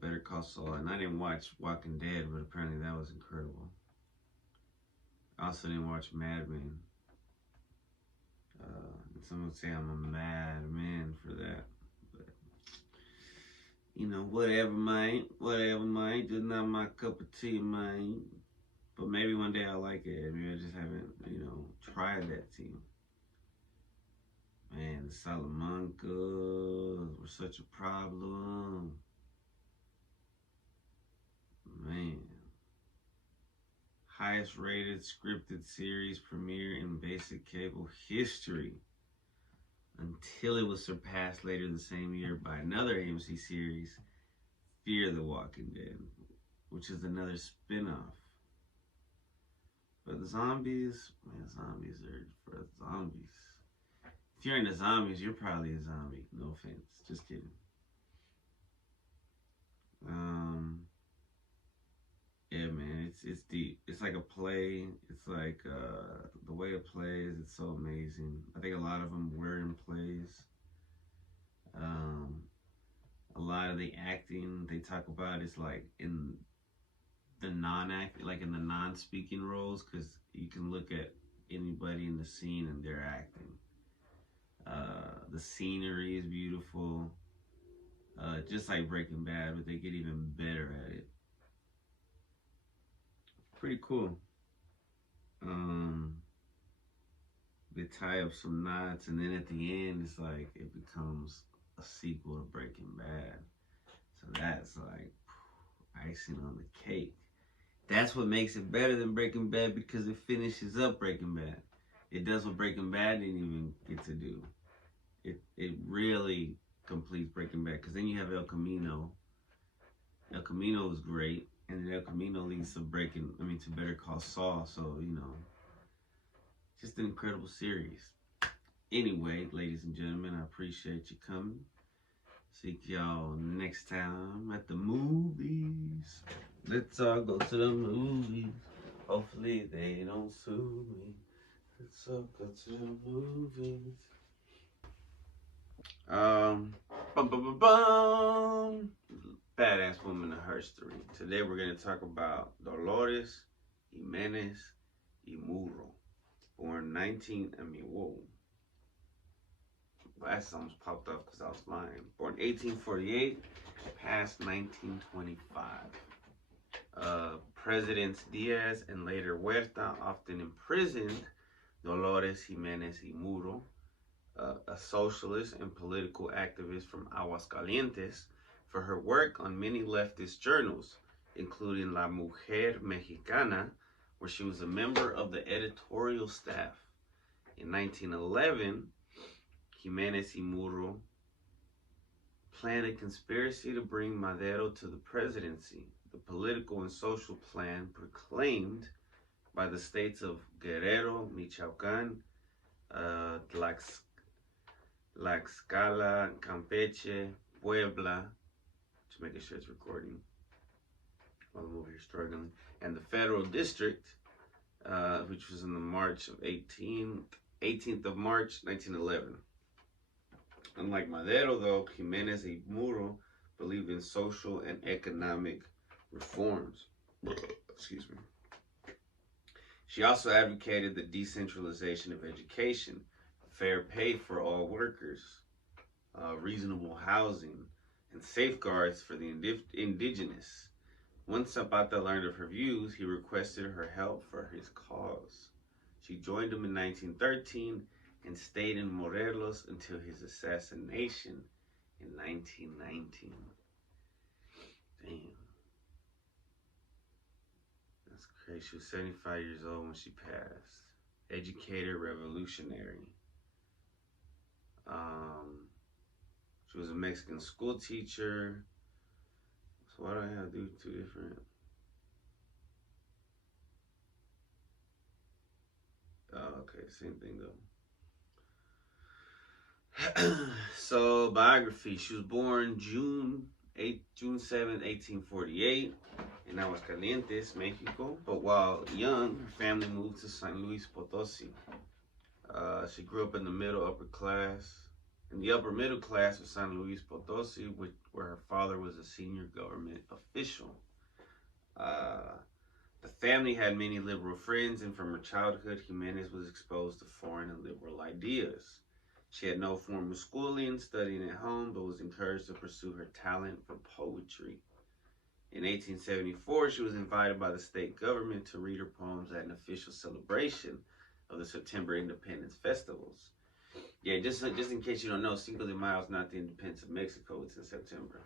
Better Call Saul, and I didn't watch Walking Dead, but apparently that was incredible. I also didn't watch Mad Men. Some would say I'm a madman for that, but you know, whatever, mate. Just not my cup of tea, mate. But maybe one day I'll like it. Maybe I just haven't, you know, tried that tea. Man, the Salamancas were such a problem. Man. Highest rated scripted series premiere in basic cable history, until it was surpassed later the same year by another AMC series, Fear the Walking Dead, which is another spin-off. But the zombies, man, zombies are for zombies. If you're into zombies, you're probably a zombie. No offense, just kidding. Yeah, man, it's deep. It's like a play. It's like the way it plays. It's so amazing. I think a lot of them were in plays. A lot of the acting they talk about is like in the non-act, like in the non-speaking roles, because you can look at anybody in the scene and they're acting. The scenery is beautiful, just like Breaking Bad, but they get even better at it. Pretty cool. They tie up some knots, and then at the end, it's like it becomes a sequel to Breaking Bad. So that's like icing on the cake. That's what makes it better than Breaking Bad, because it finishes up Breaking Bad. It does what Breaking Bad didn't even get to do. It really completes Breaking Bad, because then you have El Camino. El Camino is great, and then El Camino leads to Better Call Saul. So, you know, just an incredible series. Anyway, ladies and gentlemen, I appreciate you coming. See y'all next time at the movies. Let's all go to the movies. Hopefully they don't sue me. Let's all go to the movies. Badass woman in history. Today we're going to talk about Dolores Jimenez y Muro. Born glasses almost popped up because I was lying. Born 1848, passed 1925. Presidents Diaz and later Huerta often imprisoned Dolores Jimenez y Muro, a socialist and political activist from Aguascalientes, for her work on many leftist journals, including La Mujer Mexicana, where she was a member of the editorial staff. In 1911, Jimenez y Muro planned a conspiracy to bring Madero to the presidency. The political and social plan proclaimed by the states of Guerrero, Michoacán, Tlaxcala, Campeche, Puebla, just making sure it's recording while I'm over here struggling, and the federal district, which was in the March of 18th 18th of March, 1911. Unlike Madero, though, Jimenez y Muro believed in social and economic reforms. Excuse me. She also advocated the decentralization of education, fair pay for all workers, reasonable housing, and safeguards for the indigenous. Once Zapata learned of her views, he requested her help for his cause. She joined him in 1913 and stayed in Morelos until his assassination in 1919. Damn. That's crazy. She was 75 years old when she passed. Educator, revolutionary. She was a Mexican school teacher. So why do I have to do two different? Oh, okay, same thing though. So biography. She was born June 7th, 1848 in Aguascalientes, Mexico. But while young, her family moved to San Luis Potosi. She grew up in the upper middle class of San Luis Potosi, where her father was a senior government official. The family had many liberal friends, and from her childhood, Jimenez was exposed to foreign and liberal ideas. She had no formal schooling, studying at home, but was encouraged to pursue her talent for poetry. In 1874, she was invited by the state government to read her poems at an official celebration of the September Independence festivals. Yeah, just in case you don't know, Cinco de Mayo is not the independence of Mexico. It's in September.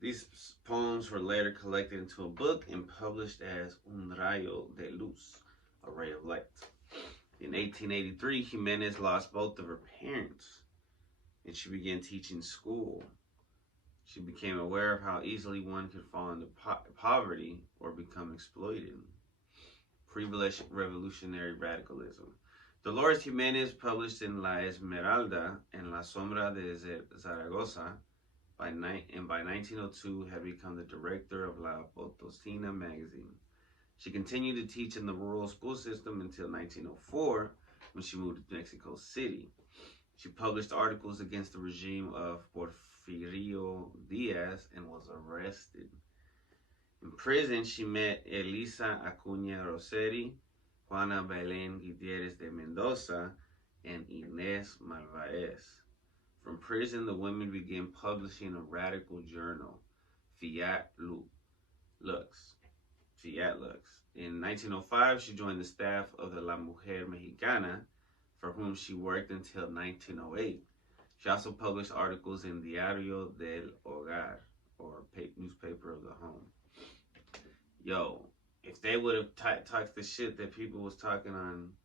These poems were later collected into a book and published as Un Rayo de Luz, a ray of light. In 1883, Jimenez lost both of her parents, and she began teaching school. She became aware of how easily one could fall into poverty or become exploited. Pre-revolutionary radicalism. Dolores Jimenez published in La Esmeralda and La Sombra de Zaragoza by 1902 had become the director of La Potosina magazine. She continued to teach in the rural school system until 1904 when she moved to Mexico City. She published articles against the regime of Porfirio Diaz and was arrested. In prison, she met Elisa Acuña Rossetti, Juana Belén Gutierrez de Mendoza, and Inés Malvaez. From prison, the women began publishing a radical journal, Fiat Lux. In 1905, she joined the staff of the La Mujer Mexicana, for whom she worked until 1908. She also published articles in Diario del Hogar, or newspaper of the home. Yo, if they would have talked the shit that people was talking on,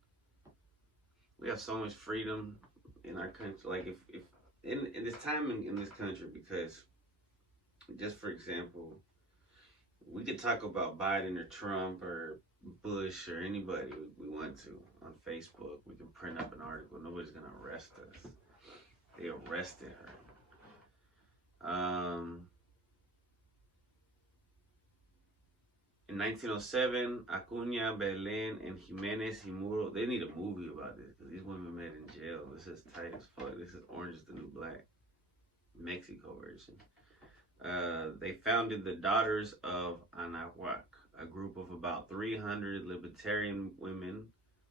we have so much freedom in our country. Like if in this time in this country, because just for example, we could talk about Biden or Trump or Bush or anybody we want to on Facebook. We can print up an article. Nobody's gonna arrest us. They arrested her. In 1907, Acuña, Belén, and Jimenez y Muro, they need a movie about this because these women met in jail. This is tight as fuck. This is Orange is the New Black, Mexico version. They founded the Daughters of Anahuac, a group of about 300 libertarian women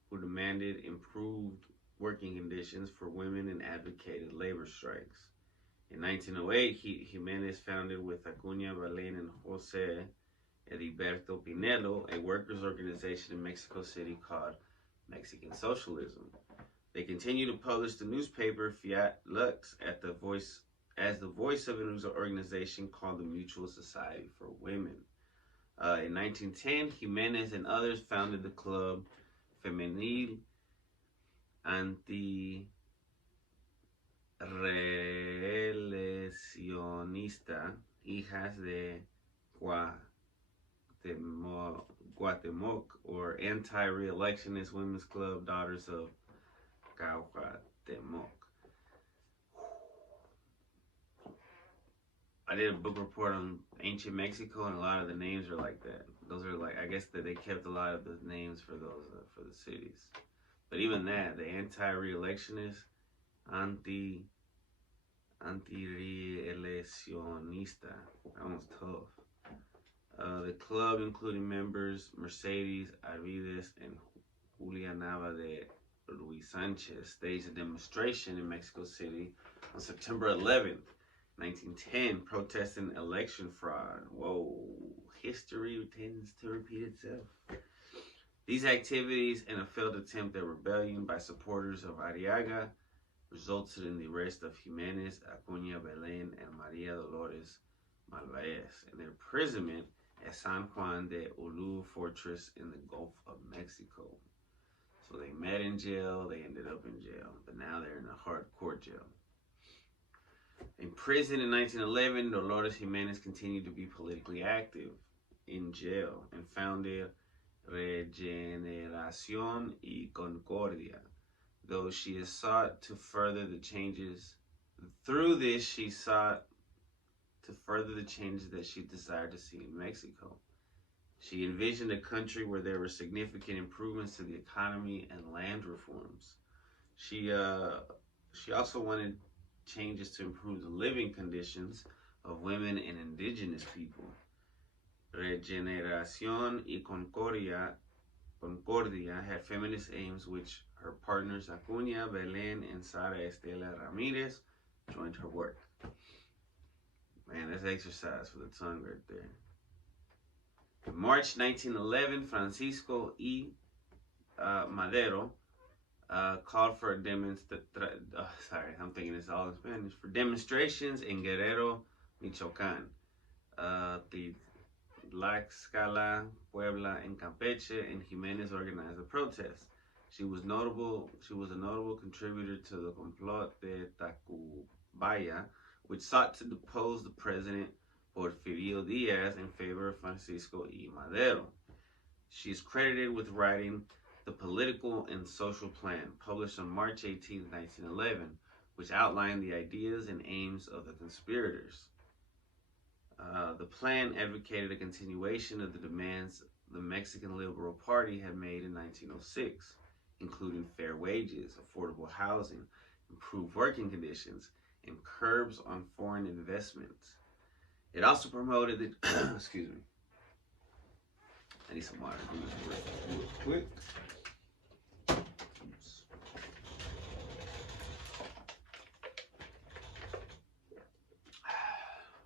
who demanded improved working conditions for women and advocated labor strikes. In 1908, Jimenez founded with Acuña, Belén, and Jose Heriberto Pinelo a workers' organization in Mexico City called Mexican Socialism. They continue to publish the newspaper Fiat Lux as the voice of a news organization called the Mutual Society for Women. In 1910, Jimenez and others founded the club Femenil Antirreeleccionista Hijas de Guatemoc, or Anti-Re-Electionist Women's Club, Daughters of Guatemoc. I did a book report on ancient Mexico, and a lot of the names are like that. Those are like, I guess that they kept a lot of the names for those for the cities. But even that, the anti-re-electionist, anti-re-eleccionista, that one's tough. The club, including members Mercedes Arvides and Julia Nava de Luis Sanchez, staged a demonstration in Mexico City on September 11th, 1910, protesting election fraud. Whoa, history tends to repeat itself. These activities and a failed attempt at rebellion by supporters of Arriaga resulted in the arrest of Jimenez, Acuña, Belén, and Maria Dolores Malvaez and their imprisonment at San Juan de Ulu Fortress in the Gulf of Mexico. So they met in jail, they ended up in jail, but now they're in a hardcore jail. In prison in 1911, Dolores Jimenez continued to be politically active in jail and founded Regeneración y Concordia. Though she has sought to further the changes, through this she sought to further the changes that she desired to see in Mexico. She envisioned a country where there were significant improvements to the economy and land reforms. She also wanted changes to improve the living conditions of women and indigenous people. Regeneración y Concordia had feminist aims which her partners Acuña, Belén, and Sara Estela Ramirez joined her work. Man, that's exercise for the tongue right there. In March 1911, Francisco E. Madero called for for demonstrations in Guerrero, Michoacán, Tlaxcala, Puebla, and Campeche, and Jimenez organized the protest. She was a notable contributor to the Complot de Tacubaya, which sought to depose the president Porfirio Diaz in favor of Francisco E. Madero. She is credited with writing The Political and Social Plan, published on March 18, 1911, which outlined the ideas and aims of the conspirators. The plan advocated a continuation of the demands the Mexican Liberal Party had made in 1906, including fair wages, affordable housing, improved working conditions, and curbs on foreign investments. It also promoted the excuse me. I need some water real quick. Oops.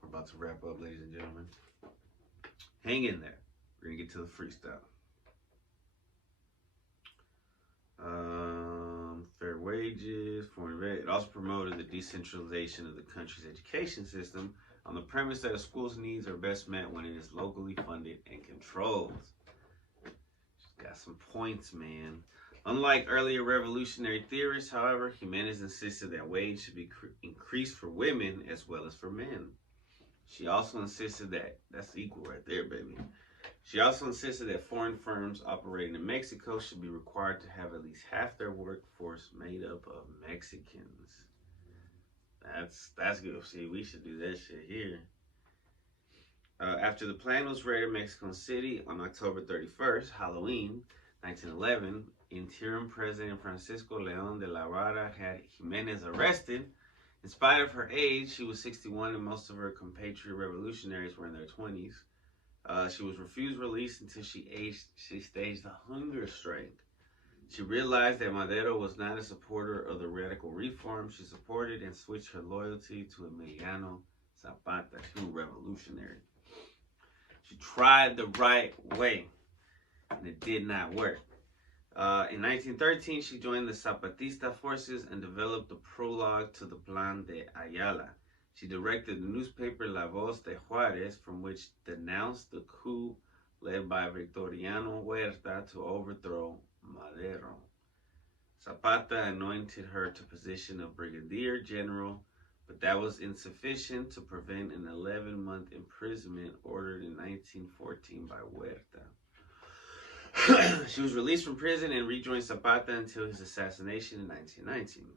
We're about to wrap up, ladies and gentlemen. Hang in there. We're gonna get to the freestyle. Fair wages, foreign investment. It also promoted the decentralization of the country's education system on the premise that a school's needs are best met when it is locally funded and controlled. She's got some points, man. Unlike earlier revolutionary theorists, however, Jimenez insisted that wages should be increased for women as well as for men. She also insisted that's equal right there, baby. She also insisted that foreign firms operating in Mexico should be required to have at least half their workforce made up of Mexicans. That's good. See, we should do that shit here. After the plan was read in Mexico City on October 31st, Halloween, 1911, interim President Francisco León de la Rara had Jimenez arrested. In spite of her age, she was 61 and most of her compatriot revolutionaries were in their 20s. She was refused release until she staged a hunger strike. She realized that Madero was not a supporter of the radical reform she supported and switched her loyalty to Emiliano Zapata. She was revolutionary. She tried the right way, and it did not work. In 1913, she joined the Zapatista forces and developed the prologue to the Plan de Ayala. She directed the newspaper La Voz de Juárez, from which denounced the coup led by Victoriano Huerta to overthrow Madero. Zapata anointed her to the position of brigadier general, but that was insufficient to prevent an 11-month imprisonment ordered in 1914 by Huerta. She was released from prison and rejoined Zapata until his assassination in 1919.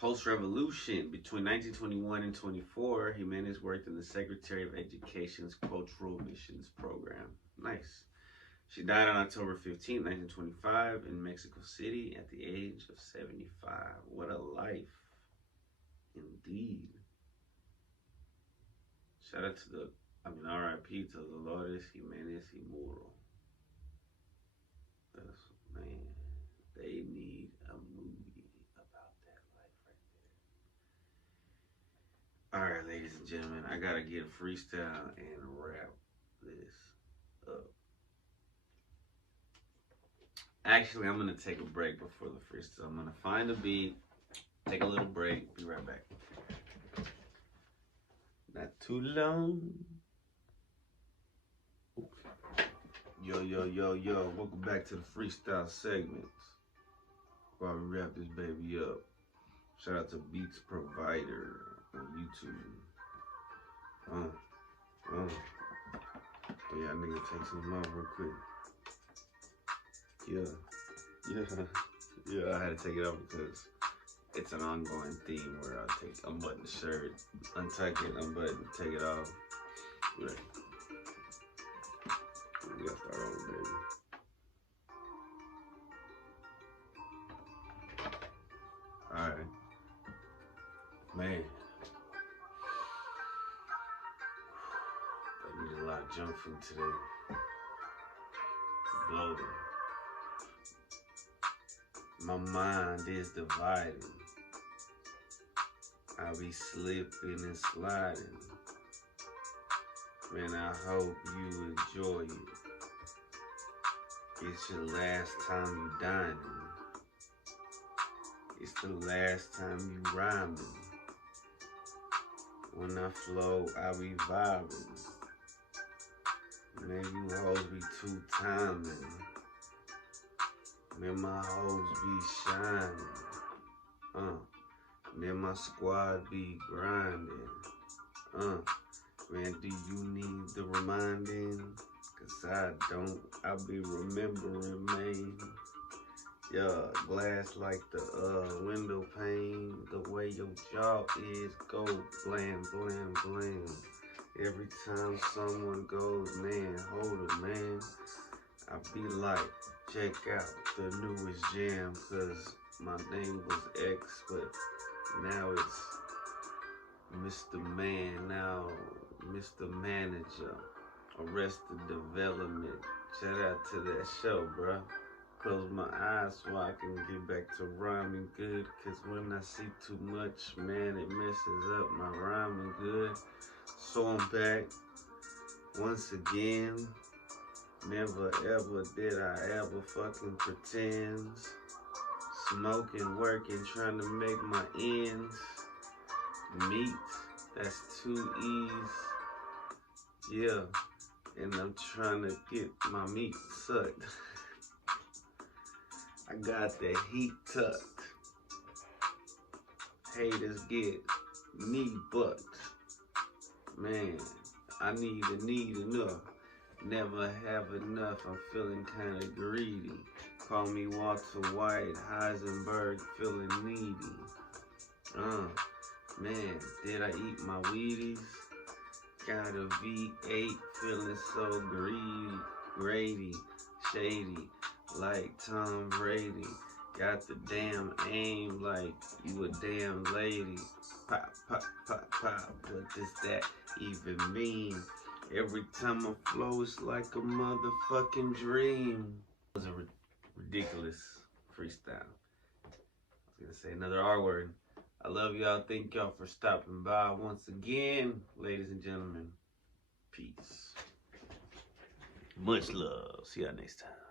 Post-revolution, between 1921 and 24, Jimenez worked in the Secretary of Education's Cultural Missions Program. Nice. She died on October 15, 1925 in Mexico City at the age of 75. What a life. Indeed. Shout out to R.I.P. to Dolores Jimenez y Muro. Man, they need a movie about that life right there. Alright, ladies and gentlemen, I gotta get a freestyle and wrap this up. Actually, I'm gonna take a break before the freestyle. I'm gonna find a beat, take a little break, be right back. Not too long. Yo, welcome back to the freestyle segments. While we wrap this baby up, shout out to Beats Provider on YouTube. Yeah, I need to take some off real quick. Yeah, I had to take it off because it's an ongoing theme where I unbutton the shirt, untuck it, unbutton, take it off. Right. We gotta start over, baby. Alright. Man. I need a lot of junk food today. Bloated. My mind is divided. I be slipping and sliding. Man, I hope you enjoy it. It's your last time you dining. It's the last time you rhyming. When I flow, I be vibing. Man, you hoes be too timing. Man, my hoes be shining. Man, my squad be grinding. Man, do you need the reminding? Cause I don't, I be remembering, man. Yeah, glass like the window pane. The way your jaw is, go blam, blam, blam. Every time someone goes, man, hold it, man. I be like, check out the newest jam, cause my name was X, but now it's Mr. Man, now Mr. Manager, Arrested Development. Shout out to that show, bruh. Close my eyes so I can get back to rhyming good, cause when I see too much, man, it messes up my rhyming good. So I'm back once again. Never ever did I ever fucking pretend. Smoking, working, trying to make my ends meet. That's 2 E's. Yeah, and I'm trying to get my meat sucked. I got the heat tucked. Haters get me bucked. Man, I need enough. Never have enough. I'm feeling kind of greedy. Call me Walter White, Heisenberg, feeling needy. Man, did I eat my Wheaties? Got a V8, feeling so greedy, shady, like Tom Brady. Got the damn aim like you a damn lady. Pop, pop, pop, pop, what does that even mean? Every time I flow, it's like a motherfucking dream. That was a ridiculous freestyle. I was gonna say another R word. I love y'all. Thank y'all for stopping by once again, ladies and gentlemen. Peace. Much love. See y'all next time.